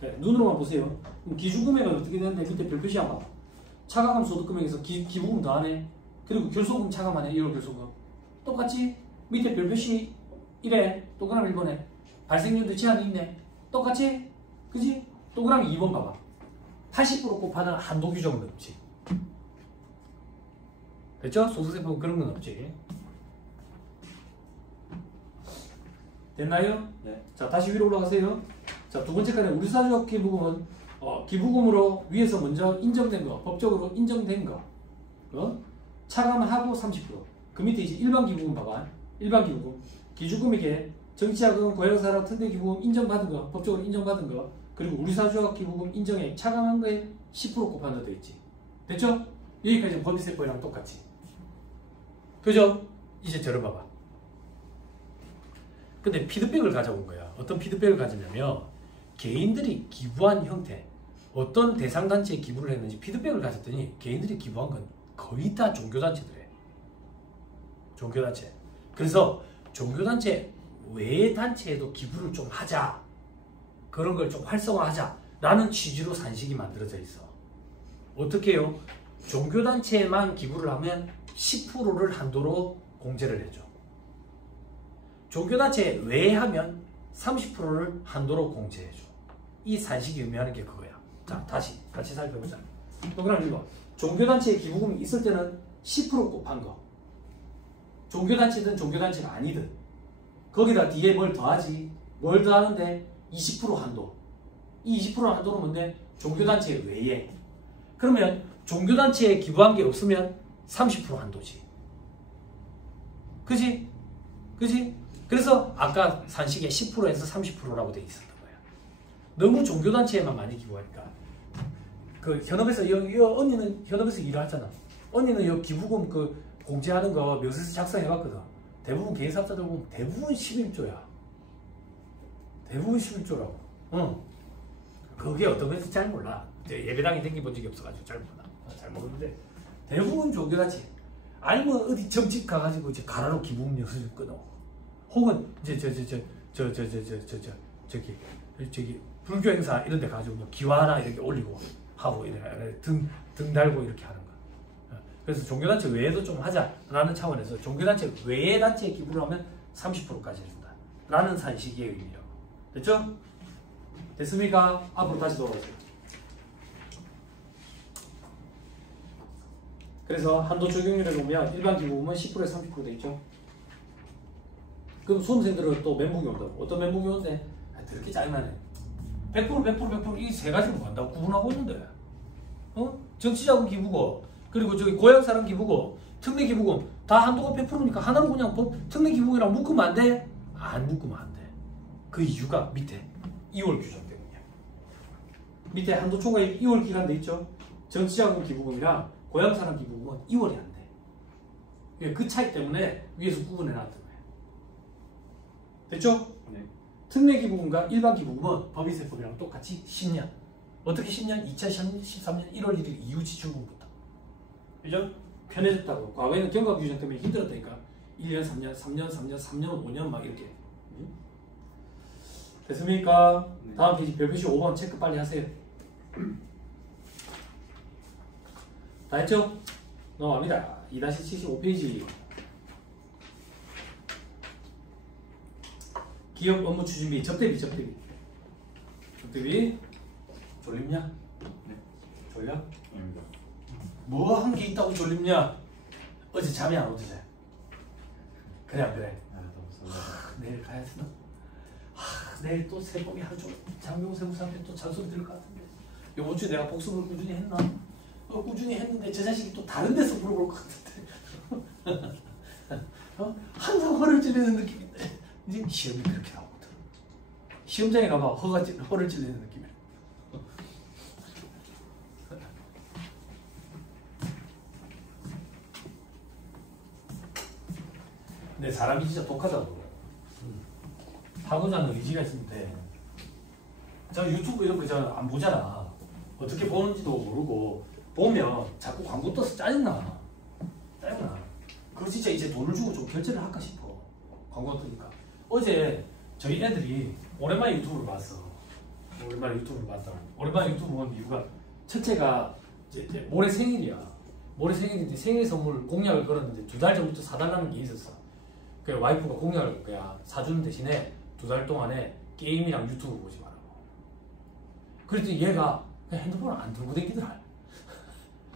네, 눈으로만 보세요. 기준금액은 어떻게 되는데 밑에 별표시 한번 봐. 차감하면 소득금액에서 기부금 더하네. 그리고 결소금 차감하네. 1월 결소금. 똑같이 밑에 별표시 1에 동그라미 1번에 발생연도 제한이 있네. 똑같이. 그지? 동그라미 2번 봐봐. 80% 곱하는 한도 규정은 없지. 됐죠? 소득세법은 그런 건 없지. 됐나요? 네. 자, 다시 위로 올라가세요. 자, 두 번째 칸에 우리사주학 기부금은 기부금으로 위에서 먼저 인정된 거, 법적으로 인정된 거, 차감하고 30%. 그 밑에 이제 일반 기부금 봐봐. 일반 기부금. 기준금액에 정치자금, 고향사랑, 특례기부금 인정받은 거, 법적으로 인정받은 거, 그리고 우리사주학 기부금 인정액 차감한 거에 10% 곱하는 거 돼 있지. 됐죠? 여기까지 법인세법이랑 똑같지. 그죠? 이제 저를 봐봐. 근데 피드백을 가져온 거야. 어떤 피드백을 가졌냐면 개인들이 기부한 형태, 어떤 대상단체에 기부를 했는지 피드백을 가졌더니 개인들이 기부한 건 거의 다 종교단체들이에요. 종교단체. 그래서 종교단체 외의 단체에도 기부를 좀 하자. 그런 걸 좀 활성화하자. 라는 취지로 산식이 만들어져 있어. 어떻게 해요? 종교단체에만 기부를 하면 10%를 한도로 공제를 해줘. 종교단체 외에 하면 30%를 한도로 공제해줘. 이 산식이 의미하는 게 그거야. 자, 다시 같이 살펴보자. 동그라미 1번. 종교단체에 기부금이 있을 때는 10% 곱한 거. 종교단체든 종교단체가 아니든 거기다 뒤에 뭘 더하지. 뭘 더하는데 20% 한도. 이 20% 한도는 뭔데? 종교단체 외에. 그러면 종교단체에 기부한 게 없으면 30% 한도지. 그지? 그지? 그래서 아까 산식에 10%에서 30%라고 돼 있었던 거야. 너무 종교단체에만 많이 기부하니까. 그 현업에서 언니는 현업에서 일을 하잖아. 언니는 여 기부금 그 공제하는 거 묘세서 작성해봤거든. 대부분 개인사업자들 보면 대부분 11조야. 대부분 11조라고. 응. 그게 어떤 건지 잘 몰라. 예배당에 댕겨본 적이 없어가지고 잘 몰라. 잘 모르는데 대부분 종교단체. 아니면 어디 점집 가가지고 이제 가라로 기부금 영수증 끊어. 혹은 이제 저기 불교 행사 이런 데 가지고 기와나 이렇게 올리고 하고 이렇게 등 달고 이렇게 하는 거. 그래서 종교단체 외에도 좀 하자라는 차원에서 종교단체 외의 단체에 기부를 하면 30%까지 해준다 라는 산식의 의미라고. 됐죠? 됐습니까? 앞으로 다시 돌아오세요. 그래서 한도 적용률에 보면 일반 기부금은 10%에서 30% 돼 있죠. 그럼 수험생들은 또 멘붕이 온다고. 어떤 멘붕이 온대? 그렇게 짜증나네. 100% 이 세 가지를 뭐 한다고 구분하고 있는데. 정치자금 기부고, 그리고 저기 고향사랑 기부고, 특례기부금 다 한도가 100%니까 하나로 그냥 특례기부금이랑 묶으면 안 돼? 안 묶으면 안 돼. 그 이유가 밑에 2월 규정 때문이야. 밑에 한도 초과액 2월 기간 돼 있죠. 정치자금 기부금이랑 고향사랑 기부금은 2월이 안 돼. 그 차이 때문에 위에서 구분해 놨던 거야. 됐죠? 네. 특례기부금과 일반기부금은 법인세법이랑 똑같이 10년. 어떻게 10년? 2013년 1월 1일 이후 지출분부터. 그죠? 편해졌다고. 과거에는 경과 규정 때문에 힘들었다니까. 1년, 3년, 5년 막 이렇게. 됐습니까? 네. 다음 페이지 별표시 5번 체크 빨리 하세요. 다 했죠? 넘어갑니다. 2-75페이지. 기업 업무 추진비, 접대비. 졸립냐? 네. 졸려? 아닙니다. 뭐 한 게 있다고 졸립냐? 어제 잠이 안 오더지? 그래 안 그래? 아, 너무 썰려. 내일 가야 되나? 내일 또 세범이 하루 종일 장명세무사한테 또 잔소리 들을 것 같은데 요번 주에 내가 복습을 꾸준히 했나? 꾸준히 했는데 저 자식이 또 다른 데서 물어볼 것 같은데 항상 허를 찔리는 느낌인데 이제 시험이 그렇게 나오거든. 시험장에 가봐 허를 찔리는 느낌이야. 근데 사람이 진짜 독하잖아. 하고자 하는 의지가 있으면 돼. 저 유튜브 이런 거 안 보잖아. 어떻게 보는지도 모르고 보면 자꾸 광고 떠서 짜증나. 그거 진짜 이제 돈을 주고 좀 결제를 할까 싶어. 광고 뜨니까. 어제 저희 애들이 오랜만에 유튜브를 봤어. 오랜만에 유튜브를 봤다고. 오랜만에 유튜브 본 이유가 첫째가 이제 모레 생일이야. 모레 생일인데 생일 선물 공약을 걸었는데 2달 전부터 사달라는 게 있었어. 그 와이프가 공약을 그냥 사주는 대신에 2달 동안에 게임이랑 유튜브 보지 말라고. 그랬더니 얘가 그냥 핸드폰을 안 들고 다니더라.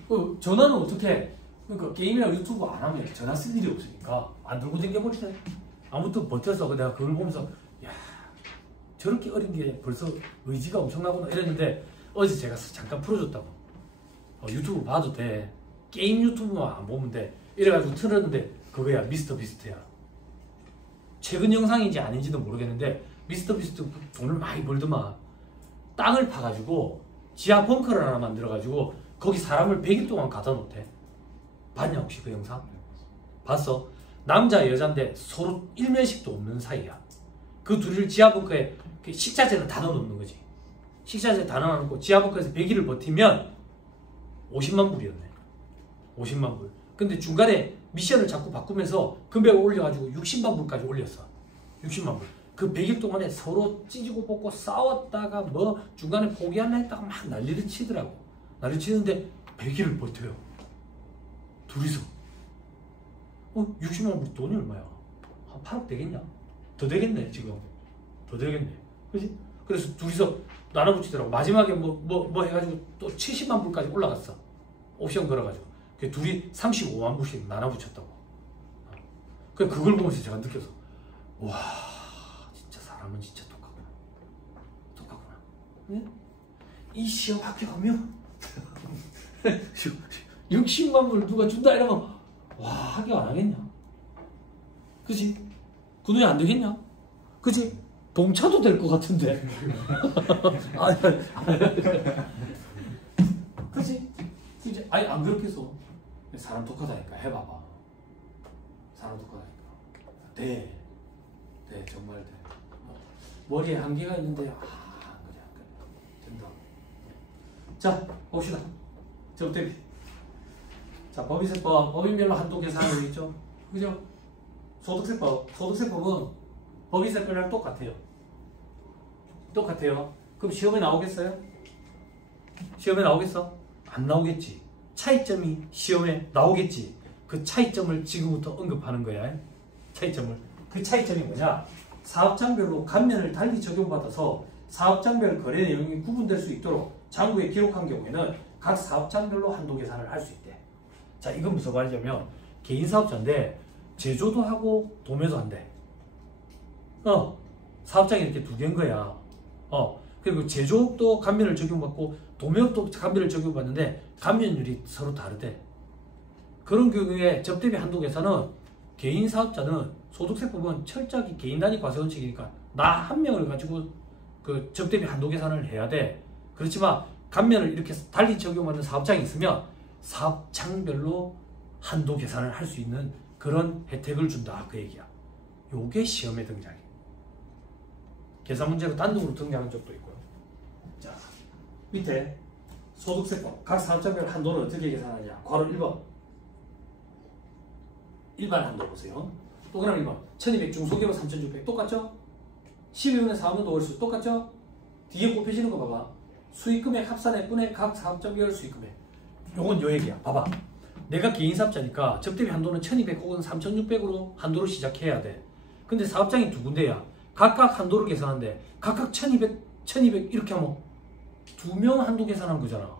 그 전화는 어떻게? 그러니까 게임이랑 유튜브 안 하면 전화 쓸 일이 없으니까 안 들고 다녀버리네. 아무튼 버텨서 내가 그걸 보면서 야 저렇게 어린 게 벌써 의지가 엄청나구나 이랬는데 어제 제가 잠깐 풀어줬다고. 유튜브 봐도 돼. 게임 유튜브만 안 보면 돼. 이래가지고 틀었는데 그거야 미스터 비스트야. 최근 영상인지 아닌지도 모르겠는데 미스터 비스트 돈을 많이 벌더만 땅을 파가지고 지하 벙커를 하나 만들어가지고 거기 사람을 100일 동안 가다 놓대. 봤냐 혹시 그 영상? 봤어? 남자 여자인데 서로 일면식도 없는 사이야. 그 둘을 지하 벙커에 식자재를 다 넣어놓는 거지. 식자재 다 넣어놓고 지하 벙커에서 100일을 버티면 50만 불이었네. 50만 불. 근데 중간에 미션을 자꾸 바꾸면서 금액을 올려가지고 60만 불까지 올렸어. 60만 불. 그 100일 동안에 서로 찢고 뽑고 싸웠다가 뭐 중간에 포기하려 했다가 막 난리를 치더라고. 난리를 치는데 100일을 버텨요. 둘이서. 60만 불 돈이 얼마야? 한 8억 되겠냐? 더 되겠네 지금. 더 되겠네. 그지? 그래서 둘이서 나눠붙이더라고. 마지막에 뭐 해가지고 또 70만 불까지 올라갔어. 옵션 걸어가지고. 그 둘이 35만 불씩 나눠붙였다고. 그걸 보면서 제가 느껴서 와 진짜 사람은 진짜 똑같구나. 네? 이 시험 합격하면 60만 불 누가 준다 이러면 와 합격 안 하겠냐? 그지? 그 돈이 안 되겠냐? 그지? 동차도 될 것 같은데. 그지? 그지? 아니 안 그렇게 해서 사람 독하다니까. 해봐봐. 사람 독하다니까. 돼 정말 돼. 머리에 한계가 있는데 안 그래 된다. 자 봅시다. 접대비. 자 법인세법 법인별로 한도 계산하고 있죠. 그죠? 소득세법은 법인세법이랑 똑같아요. 그럼 시험에 나오겠어요? 시험에 나오겠어? 안 나오겠지. 차이점이 시험에 나오겠지. 그 차이점을 지금부터 언급하는 거야. 차이점을. 그 차이점이 뭐냐? 사업장별로 감면을 달리 적용받아서 사업장별 거래 내용이 구분될 수 있도록 장부에 기록한 경우에는 각 사업장별로 한도 계산을 할 수 있대. 자, 이건 무슨 말이냐면 개인 사업자인데 제조도 하고 도매도 한대. 사업장이 이렇게 두 개인 거야. 그리고 제조업도 감면을 적용받고 도매업도 감면을 적용받는데 감면율이 서로 다르대. 그런 경우에 접대비 한도 계산은 개인 사업자는 소득세법은 철저하게 개인 단위 과세원칙이니까 나 한 명을 가지고 그 접대비 한도 계산을 해야 돼. 그렇지만 감면을 이렇게 달리 적용받는 사업장이 있으면 사업장별로 한도 계산을 할 수 있는 그런 혜택을 준다 그 얘기야. 요게 시험에 등장해. 계산 문제로 단독으로 등장한 적도 있고요. 자, 밑에 소득세법 각 사업장별 한도는 어떻게 계산하냐. 괄호 1번 일반 한도 보세요. 동그라미 1번 1200 중소기업 3600 똑같죠? 12분의 4분의 월수 똑같죠? 뒤에 곱해지는 거 봐봐. 수익금액 합산액분의 각 사업장별 수익금액. 요건 요 얘기야. 봐봐. 내가 개인 사업자니까 접대비 한도는 1200 혹은 3600으로 한도를 시작해야 돼. 근데 사업장이 두 군데야. 각각 한도를 계산하는데 각각 1200, 1200 이렇게 하면 두 명 한도 계산하는 거잖아.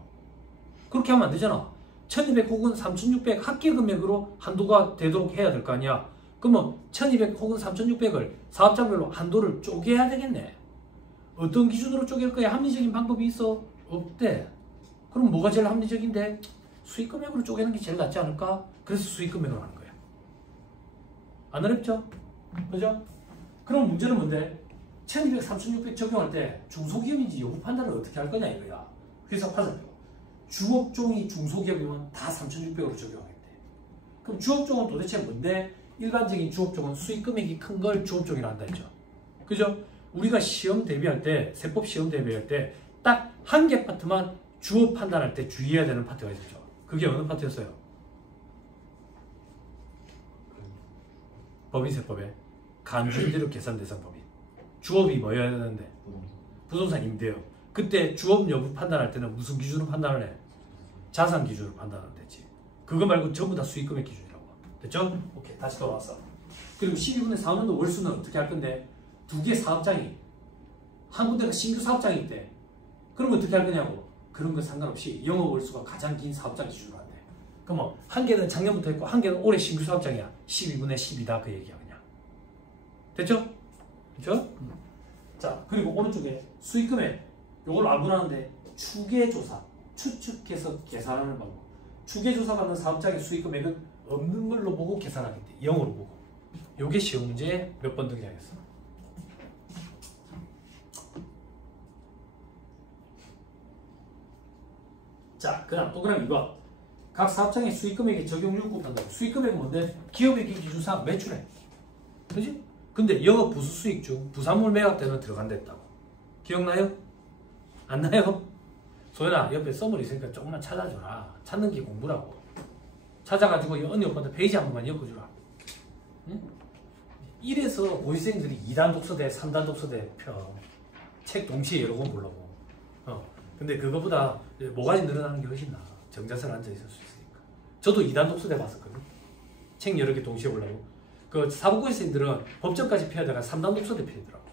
그렇게 하면 안 되잖아. 1200 혹은 3600 합계 금액으로 한도가 되도록 해야 될 거 아니야. 그러면 1200 혹은 3600을 사업장별로 한도를 쪼개야 되겠네. 어떤 기준으로 쪼갤 거야? 합리적인 방법이 있어? 없대. 그럼 뭐가 제일 합리적인데? 수익 금액으로 쪼개는 게 제일 낫지 않을까? 그래서 수익 금액으로 하는 거야. 안 어렵죠? 그죠? 그럼 문제는 뭔데? 1200, 3600 적용할 때 중소기업인지 여부 판단을 어떻게 할 거냐 이거야. 회사 화살표. 주업종이 중소기업이면 다 3600으로 적용하겠대. 그럼 주업종은 도대체 뭔데? 일반적인 주업종은 수익 금액이 큰 걸 주업종이라 한다 했죠. 그죠? 우리가 시험 대비할 때, 세법 시험 대비할 때 딱 한 개 파트만 주업 판단할 때 주의해야 되는 파트가 있었죠. 그게 어느 파트였어요? 법인세법에 간주임대료 계산대상법인. 주업이 뭐여야 되는데? 부동산 임대요. 그때 주업 여부 판단할 때는 무슨 기준으로 판단을 해? 자산 기준으로 판단하면 되지. 그거 말고 전부 다 수익금액 기준이라고. 됐죠? 오케이. 다시 돌아왔어. 그리고 12분의 4년도 월수는 어떻게 할 건데? 두 개의 사업장이 한 군데가 신규 사업장이 있대. 그러면 어떻게 할 거냐고. 그런 거 상관없이 영업 월수가 가장 긴 사업장 기준으로 한대. 그럼 한 개는 작년부터 했고 한 개는 올해 신규 사업장이야. 12분의 10이다 그 얘기야 그냥. 됐죠? 그렇죠? 자, 그리고 오른쪽에 수익금액 요걸 안 보라는데 추계조사 추측해서 계산하는 방법. 추계조사 받는 사업장의 수익금액은 없는 걸로 보고 계산하겠대. 0으로 보고. 요게 시험 문제에 몇 번 등장했어. 자, 그 다음 동그라미 2번. 각 사업장의 수익금액의 적용률 곱한다고. 수익금액은 뭔데? 기업의 기준상 매출액. 그지? 근데 영업 부수 수익 중 부산물 매각 때는 들어간댔다고. 기억나요? 안 나요? 소연아, 옆에 써머리 있으니까 조금만 찾아줘라. 찾는 게 공부라고. 찾아가지고 언니 오빠한테 페이지 한 번만 엮어주라. 응? 이래서 고시생들이 2단 독서대, 3단 독서대 펴. 책 동시에 여러 권 보려고. 근데 그거보다 모가지 늘어나는 게 훨씬 나아. 정자세로 앉아 있을 수 있으니까. 저도 2단 독서대 봤었거든. 책 여러 개 동시에 보려고. 그 사법고시생들은 법정까지 펴야 되가 3단 독서대 펴더라고.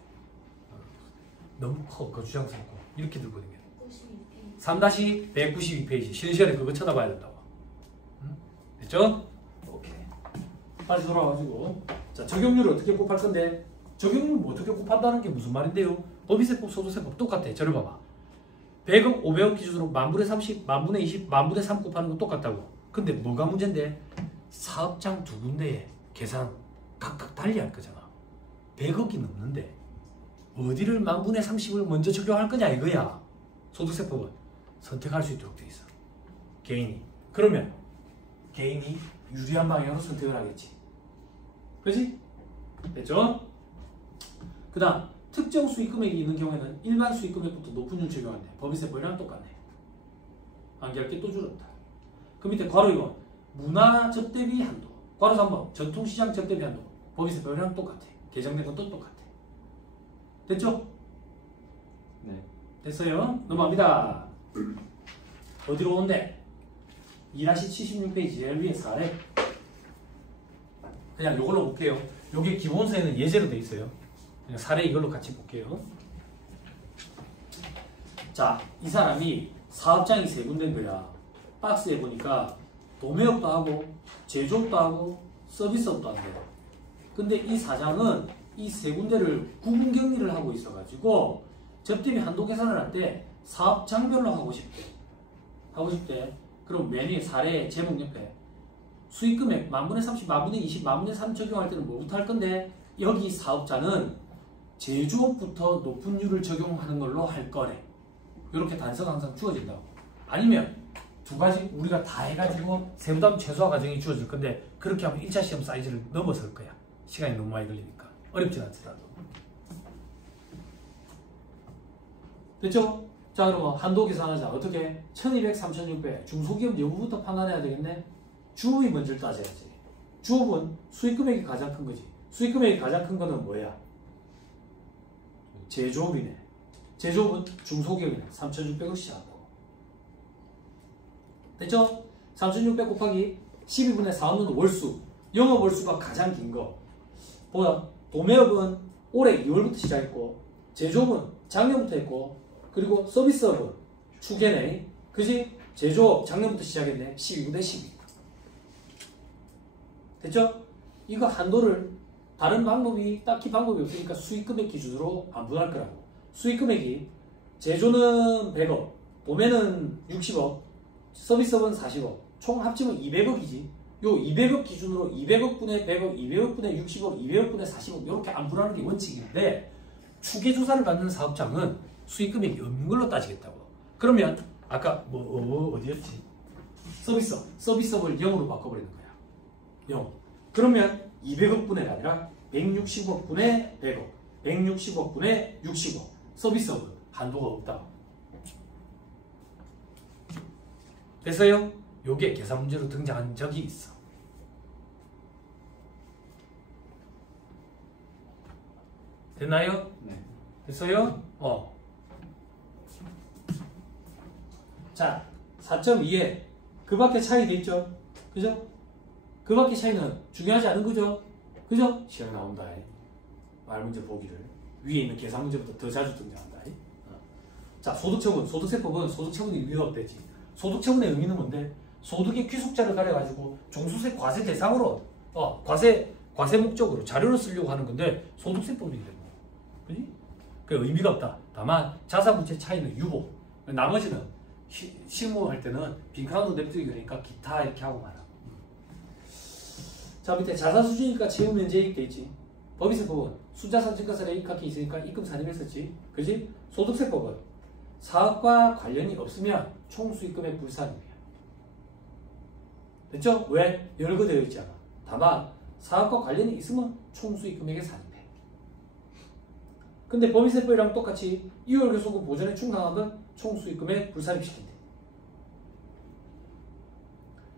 너무 커. 그 주장스럽고. 이렇게 들고 다녀. 3-192페이지. 쉬는 시간에 그거 쳐다봐야 된다고. 응? 됐죠? 오케이. 다시 돌아와가지고. 자, 적용률을 어떻게 곱할 건데? 적용률 뭐 어떻게 곱한다는 게 무슨 말인데요? 법인세법, 소득세법 똑같아. 저를 봐봐. 100억, 500억 기준으로 만분의 30, 만분의 20, 만분의 3 곱하는 건 똑같다고. 근데 뭐가 문제인데? 사업장 두 군데에 계산 각각 달리 할 거잖아. 100억이 넘는데 어디를 만분의 30을 먼저 적용할 거냐 이거야. 소득세법은 선택할 수 있도록 돼 있어. 개인이. 그러면 개인이 유리한 방향으로 선택을 하겠지. 그지? 됐죠? 그 다음 특정 수익금액이 있는 경우에는 일반 수익금액부터 높은 율 적용한대. 법인세법이랑 똑같네. 암기할 게 또 줄었다. 그 밑에 괄호 2번 문화 접대비 한도. 괄호 3번 전통시장 접대비 한도. 법인세법이랑 똑같아. 개정된 것도 똑같아. 됐죠? 네. 됐어요? 넘어갑니다. 어디로 온대? 2-76페이지 제일 위에 사례. 그냥 이걸로 볼게요. 여기 기본서에는 예제로 돼 있어요. 그냥 사례 이걸로 같이 볼게요. 자, 이 사람이 사업장이 세 군데인 거야. 박스에 보니까 도매업도 하고 제조업도 하고 서비스업도 한대요. 근데 이 사장은 이 세 군데를 구분 격리를 하고 있어가지고 접대비 한도 계산을 할 때 사업장별로 하고 싶대. 그럼 맨 위에 사례 제목 옆에 수익금액 만분의 30, 만분의 20, 만분의 3 적용할 때는 뭐부터 할 건데 여기 사업자는 제조업부터 높은 율을 적용하는 걸로 할 거래. 이렇게 단서가 항상 주어진다고. 아니면 두 가지 우리가 다 해가지고 세부담 최소화 과정이 주어질 건데 그렇게 하면 1차 시험 사이즈를 넘어설 거야. 시간이 너무 많이 걸리니까. 어렵진 않더라도. 됐죠? 자, 그러면 한도 계산하자. 어떻게? 1200, 3600 중소기업 여부부터 판단해야 되겠네. 주업이 먼저 따져야지. 주업은 수익금액이 가장 큰 거지. 수익금액이 가장 큰 거는 뭐야? 제조업이네. 제조업은 중소기업이네. 3600을 시작한다고. 됐죠? 3600 곱하기 12분의 4는 월수. 영업월수가 가장 긴 거. 보다 도매업은 올해 2월부터 시작했고, 제조업은 작년부터 했고, 그리고 서비스업은 추계네. 그지? 제조업 작년부터 시작했네. 12분의 12. 됐죠? 이거 한도를 다른 방법이 딱히 방법이 없으니까 수익금액 기준으로 안분할 거라고. 수익금액이 제조는 100억, 도매는 60억, 서비스업은 40억, 총 합치면 200억이지. 요 200억 기준으로 200억 분의 100억, 200억 분의 60억, 200억 분의 40억 이렇게 안분하는 게 원칙인데 추계조사를 받는 사업장은 수익금액이 없는 걸로 따지겠다고. 그러면 아까 어디였지? 서비스업을 0으로 바꿔버리는 거야. 0. 그러면 200억 분의가 아니라 160억 분의 100억, 160억 분의 60억. 서비스업은 한도가 없다. 됐어요? 요게 계산 문제로 등장한 적이 있어. 됐나요? 네. 됐어요? 자, 4.2에 그 밖에 차이 돼 있죠? 그죠? 그 밖에 차이는 중요하지 않은 거죠? 그죠? 시험 나온다. 말 문제 보기를. 위에 있는 계산 문제부터 더 자주 등장한다. 자, 소득처분. 소득세법은 소득처분이 의미가 없대지. 소득처분의 의미는 뭔데? 소득의 귀속자를 가려가지고 종수세 과세 대상으로 과세 목적으로 자료로 쓰려고 하는 건데 소득세법인데 뭐. 그지? 그 의미가 없다. 다만 자사부채 차이는 유보. 나머지는 실무할 때는 빈칸으로 냅두기 그러니까 기타 이렇게 하고 말아. 자, 밑에 자사수주니까 채무 면제이익 돼 있지. 법인세법은 순자산 증가세를 이익하게 있으니까 입금 산입했었지. 그지? 소득세법은 사업과 관련이 없으면 총수익금의 불산입이야. 됐죠? 왜? 열거되어 있잖아. 다만 사업과 관련이 있으면 총수익금액의 산입해. 근데 법인세법이랑 똑같이 2월 교소금 보전에 충당하면 총수익금액 불산입시킨대.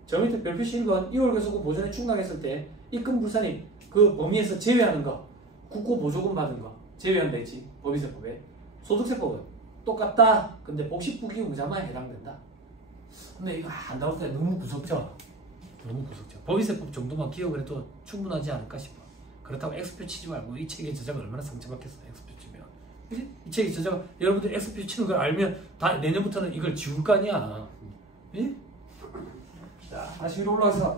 저 밑에 별표시 1번 2월 교소금 보전에 충당했을 때 입금 불산입 그 범위에서 제외하는 거 국고 보조금 받은 거 제외한다 했지. 법인세법에. 소득세법은 똑같다. 근데 복식부기 의무자만 해당된다. 근데 이거 안 나올 때 너무 무섭죠? 너무 무섭죠. 법인세법 정도만 기억을 해도 충분하지 않을까 싶어. 그렇다고 X표 치지 말고 이 책의 저자가 얼마나 상처받겠어. X표 치면. 그치? 이 책의 저자가 여러분들이 X표 치는 걸 알면 다 내년부터는 이걸 지울 거 아니야. 예? 자, 다시 위로 올라가서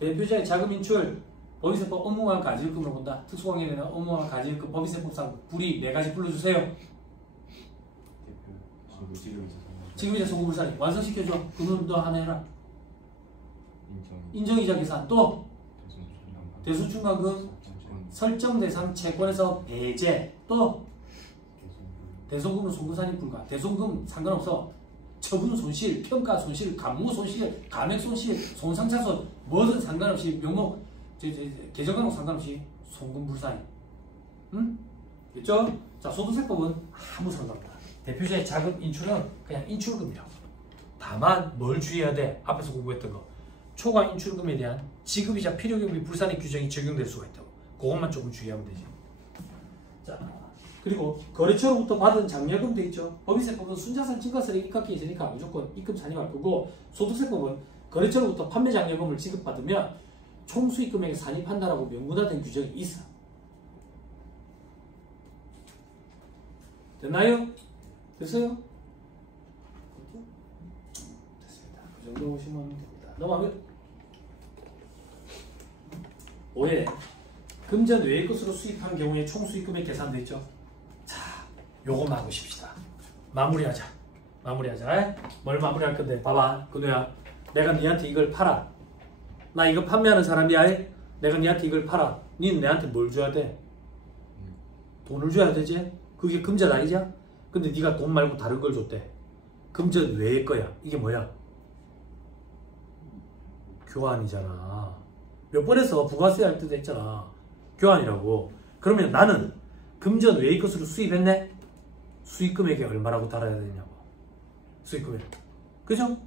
대표자의 자금 인출 법인세법 업무관 가지일금으로 본다. 특수관계에는 업무관 가지일금 법인세법상 불이익 4가지 불러주세요. 지금 이제 소급불산이 완성시켜줘. 그놈도 하나 해라. 인정이자 계산. 또 대수충당금 설정 대상 채권에서 배제. 또 대손금은 송구산입 불가. 대손금 상관없어. 처분 손실, 평가 손실, 감무 손실, 감액 손실, 손상차손 뭐든 상관없이 명목 계정 과목 상관없이 송금 불산입. 응? 됐죠? 자, 소득세법은 아무 상관없다. 대표자의 자금 인출은 그냥 인출금이야. 다만 뭘 주의해야 돼? 앞에서 공부했던 거. 초과 인출금에 대한 지급이자 필요경비 불산입 규정이 적용될 수가 있다고. 그것만 조금 주의하면 되지. 자, 그리고 거래처로부터 받은 장려금 돼 있죠. 법인세법은 순자산 증가세를 입각해 있으니까 무조건 입금 산입할 거고, 소득세법은 거래처로부터 판매 장려금을 지급받으면 총수익금액에 산입한다라고 명문화된 규정이 있어. 됐나요? 됐어요? 됐습니다. 그 정도 보시면 됩니다. 넘어가면 5회 금전 외의 것으로 수입한 경우에 총수익금액 계산돼 있죠. 자, 요것만 하고 싶시다. 마무리하자. 뭘 마무리할 건데? 봐봐, 근우야. 내가 니한테 이걸 팔아. 나 이거 판매하는 사람이야. 내가 니한테 이걸 팔아. 니는 내한테 뭘 줘야 돼? 돈을 줘야 되지? 그게 금전 아니냐? 근데 네가 돈 말고 다른 걸 줬대. 금전 외의 거야. 이게 뭐야? 교환이잖아. 몇 번에서 부가세 할 때도 했잖아. 교환이라고. 그러면 나는 금전 외의 것으로 수입했네? 수익금액이 얼마라고 달아야 되냐고. 수익금액. 그죠?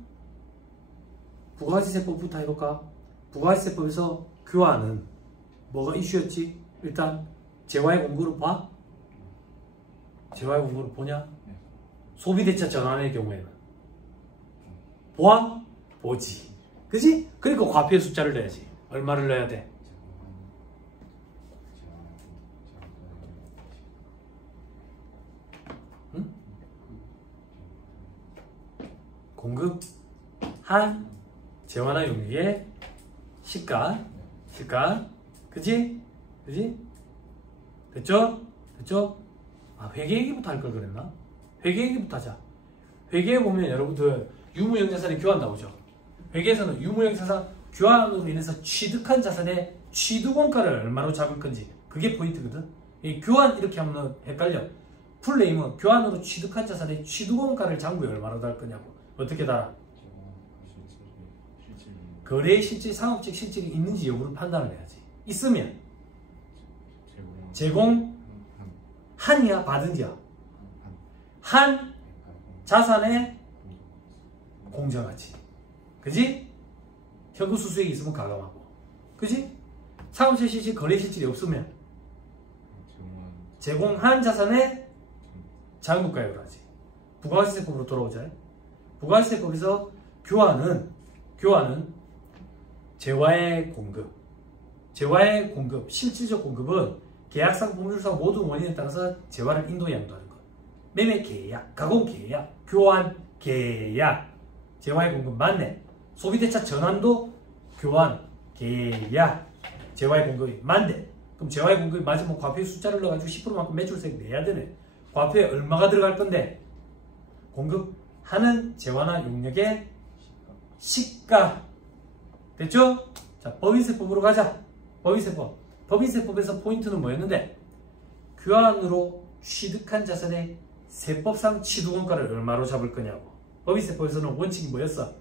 부가세세법부터 해볼까? 부가세세법에서 교환은 뭐가 이슈였지? 일단 재화의 공고를 봐? 재화의 공고를 보냐? 소비대차 전환의 경우에는 보아? 보지. 그지? 그러니까 과표의 숫자를 넣어야지. 얼마를 넣어야 돼? 응? 공급한 재화나 용액의 시가. 그지? 됐죠? 아, 회계얘기부터 할 걸 그랬나? 회계얘기부터 하자. 회계에 보면 여러분들 유무형 자산의 교환 나오죠. 회계에서는 유무형 자산 교환으로 인해서 취득한 자산의 취득원가를 얼마로 잡을 건지 그게 포인트거든. 이 교환 이렇게 하면 헷갈려. 풀네임은 교환으로 취득한 자산의 취득원가를 장부에 얼마로 달 거냐고. 어떻게 달아? 거래의 실질, 상업적 실질이 있는지 여부를 판단을 해야지. 있으면 제공한이야 받은지야? 한 자산의 공정가치. 그지? 현금 수수액이 있으면 가감하고. 그지? 상업적 실질, 거래 실질이 없으면 제공한 자산의 장부가액으로 하지. 부가가치세법으로 돌아오자. 부가가치세법에서 교환은 재화의 공급, 실질적 공급은 계약상, 법률상 모든 원인에 따라서 재화를 인도 양도하는 것. 매매 계약, 가공 계약, 교환 계약, 재화의 공급 맞네. 소비대차 전환도 교환 계약, 재화의 공급이 맞네. 그럼 재화의 공급이 맞으면 과표의 숫자를 넣어가지고 10%만큼 매출세액 내야 되네. 과표에 얼마가 들어갈 건데? 공급하는 재화나 용역의 시가. 됐죠? 자, 법인세법으로 가자. 법인세법에서 포인트는 뭐였는데? 교환으로 취득한 자산의 세법상 취득원가를 얼마로 잡을 거냐고. 법인세법에서는 원칙이 뭐였어?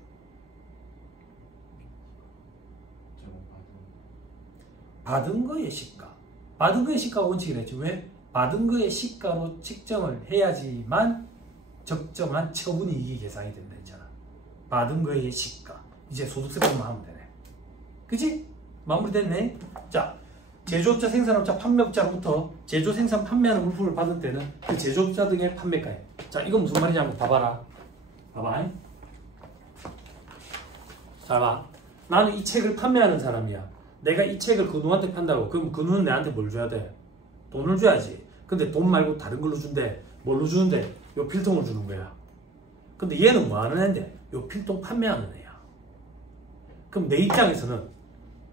받은 거의 시가. 받은 거의 시가가 원칙이랬지. 왜? 받은 거의 시가로 측정을 해야지만 적정한 처분이익이 계산이 된다 했잖아. 받은 거의 시가. 이제 소득세법만 하면 되네. 그치? 마무리됐네. 자, 제조업자, 생산업자, 판매업자로부터 제조, 생산, 판매하는 물품을 받을 때는 그 제조업자 등의 판매가액. 자, 이건 무슨 말이냐 한번 봐봐라. 봐봐. 자, 봐. 나는 이 책을 판매하는 사람이야. 내가 이 책을 그 누구한테 판다고. 그럼 그 누구는 내한테 뭘 줘야 돼? 돈을 줘야지. 근데 돈 말고 다른 걸로 준대. 뭘로 주는데? 요 필통을 주는 거야. 근데 얘는 뭐 하는 애인데? 요 필통 판매하는 애야. 그럼 내 입장에서는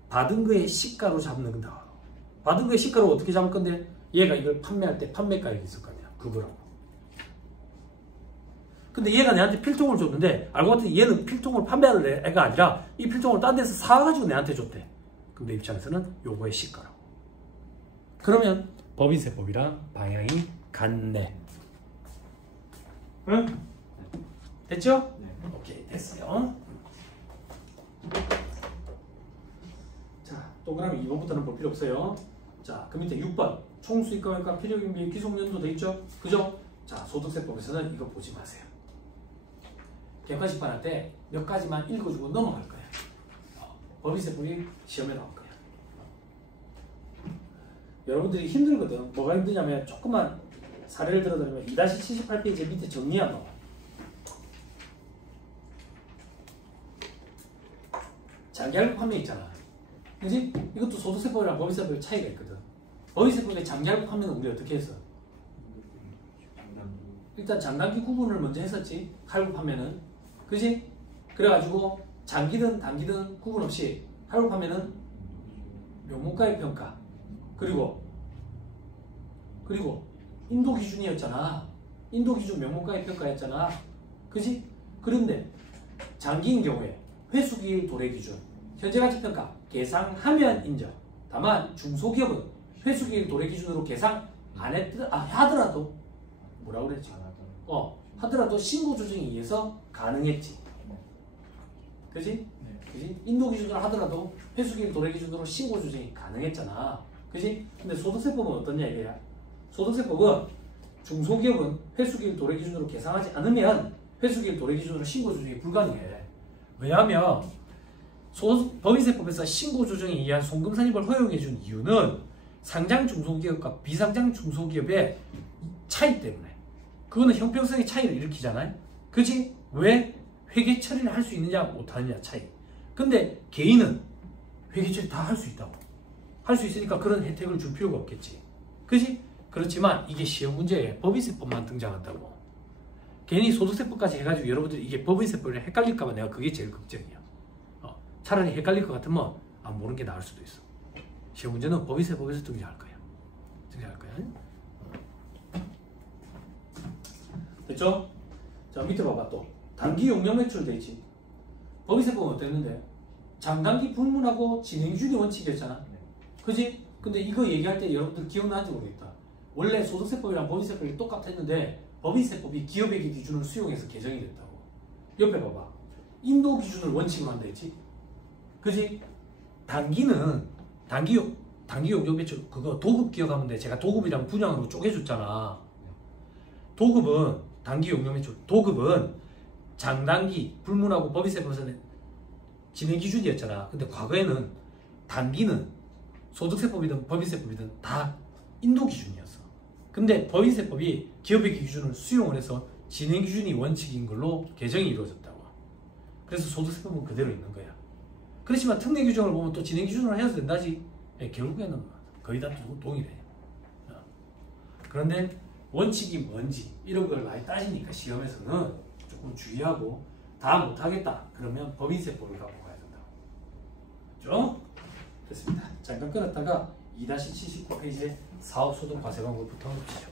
받은 거의 시가로 잡는 건다. 받은 거의 시가로 어떻게 잡을 건데? 얘가 이걸 판매할 때 판매가액이 있을 거 아니야. 그거라고. 근데 얘가 내한테 필통을 줬는데 알고 봤더니 얘는 필통을 판매하는 애가 아니라 이 필통을 딴 데서 사가지고 내한테 줬대. 그럼 내 입장에서는 요거의 시가라고. 그러면 법인세법이랑 방향이 같네. 응? 됐죠? 네. 오케이, 됐어요. 자, 동그라미 2번부터는 볼 필요 없어요. 자, 그 밑에 6번. 총수익금액과 필요경비 기속연도 돼 있죠? 그죠? 자, 소득세법에서는 이거 보지 마세요. 객관식반할 때 몇 가지만 읽어주고 넘어갈 거야. 법인세법이 시험에 나올 거야. 여러분들이 힘들거든. 뭐가 힘드냐면 조금만 사례를 들어드리면 2-78페이지 밑에 정리 한번. 장기할부 판매 있잖아. 그지? 이것도 소득세법이랑 법인세법의 차이가 있거든. 법인세법의 장기할부 판매는 우리 어떻게 했어? 일단 장단기 구분을 먼저 했었지. 할부 판매는. 그지? 그래가지고 장기든 단기든 구분 없이 할부 판매는 명목가액 평가. 그리고 인도 기준이었잖아. 인도 기준 명목가액 평가였잖아. 그지? 그런데 장기인 경우에 회수기일 도래 기준, 현재가치 평가 계상하면 인정. 다만 중소기업은 회수기일 도래 기준으로 계상 안 하더라도 뭐라고 그랬지? 하더라도 신고 조정에 의해서 가능했지. 그지? 그지? 인도 기준으로 하더라도 회수기일 도래 기준으로 신고 조정이 가능했잖아. 그지? 근데 소득세법은 어떤 얘기야? 소득세법은 중소기업은 회수기일 도래 기준으로 계상하지 않으면 회수기일 도래 기준으로 신고 조정이 불가능해. 왜냐하면 법인세법에서 신고 조정에 의한 송금 산입을 허용해 준 이유는 상장 중소기업과 비상장 중소기업의 차이 때문에. 그거는 형평성의 차이를 일으키잖아요. 그지? 왜? 회계 처리를 할 수 있느냐 못하느냐 차이. 근데 개인은 회계 처리 다 할 수 있다고. 할 수 있으니까 그런 혜택을 줄 필요가 없겠지. 그지? 그렇지만 이게 시험 문제에 법인세법만 등장한다고. 괜히 소득세법까지 해가지고 여러분들이 이게 법인세법을 헷갈릴까봐 내가 그게 제일 걱정이야. 차라리 헷갈릴 것 같으면 모르는 게 나을 수도 있어. 시험 문제는 법인세법에서 등장할 거야. 등장할 거야. 됐죠? 자, 밑에 봐봐 또. 단기 용역 매출 돼 있지. 법인세법은 어땠는데? 장단기 불문하고 진행기준이 원칙이었잖아. 그지? 근데 이거 얘기할 때 여러분들 기억나는지 모르겠다. 원래 소득세법이랑 법인세법이 똑같았는데 법인세법이 기업회계 기준을 수용해서 개정이 됐다고. 옆에 봐봐. 인도 기준을 원칙으로 한다 했지. 그지? 단기는 단기 용역 매출 그거 도급 기억하면 돼. 제가 도급이랑 분양으로 쪼개줬잖아. 도급은 단기 용역 매출 도급은 장단기 불문하고 법인세법에서는 진행 기준이었잖아. 근데 과거에는 단기는 소득세법이든 법인세법이든 다 인도 기준이었어. 근데 법인세법이 기업회계 기준을 수용을 해서 진행 기준이 원칙인 걸로 개정이 이루어졌다고. 그래서 소득세법은 그대로 있는 거야. 그렇지만 특례 규정을 보면 또 진행 기준으로 해야 된다지. 결국에는 거의 다 동일해. 그런데 원칙이 뭔지 이런 걸 많이 따지니까 시험에서는 조금 주의하고 다 못하겠다 그러면 법인세법을 갖고 가야 된다고. 좀 됐습니다. 잠깐 끊었다가 2-79페이지에 사업소득과세 방법부터 보시죠.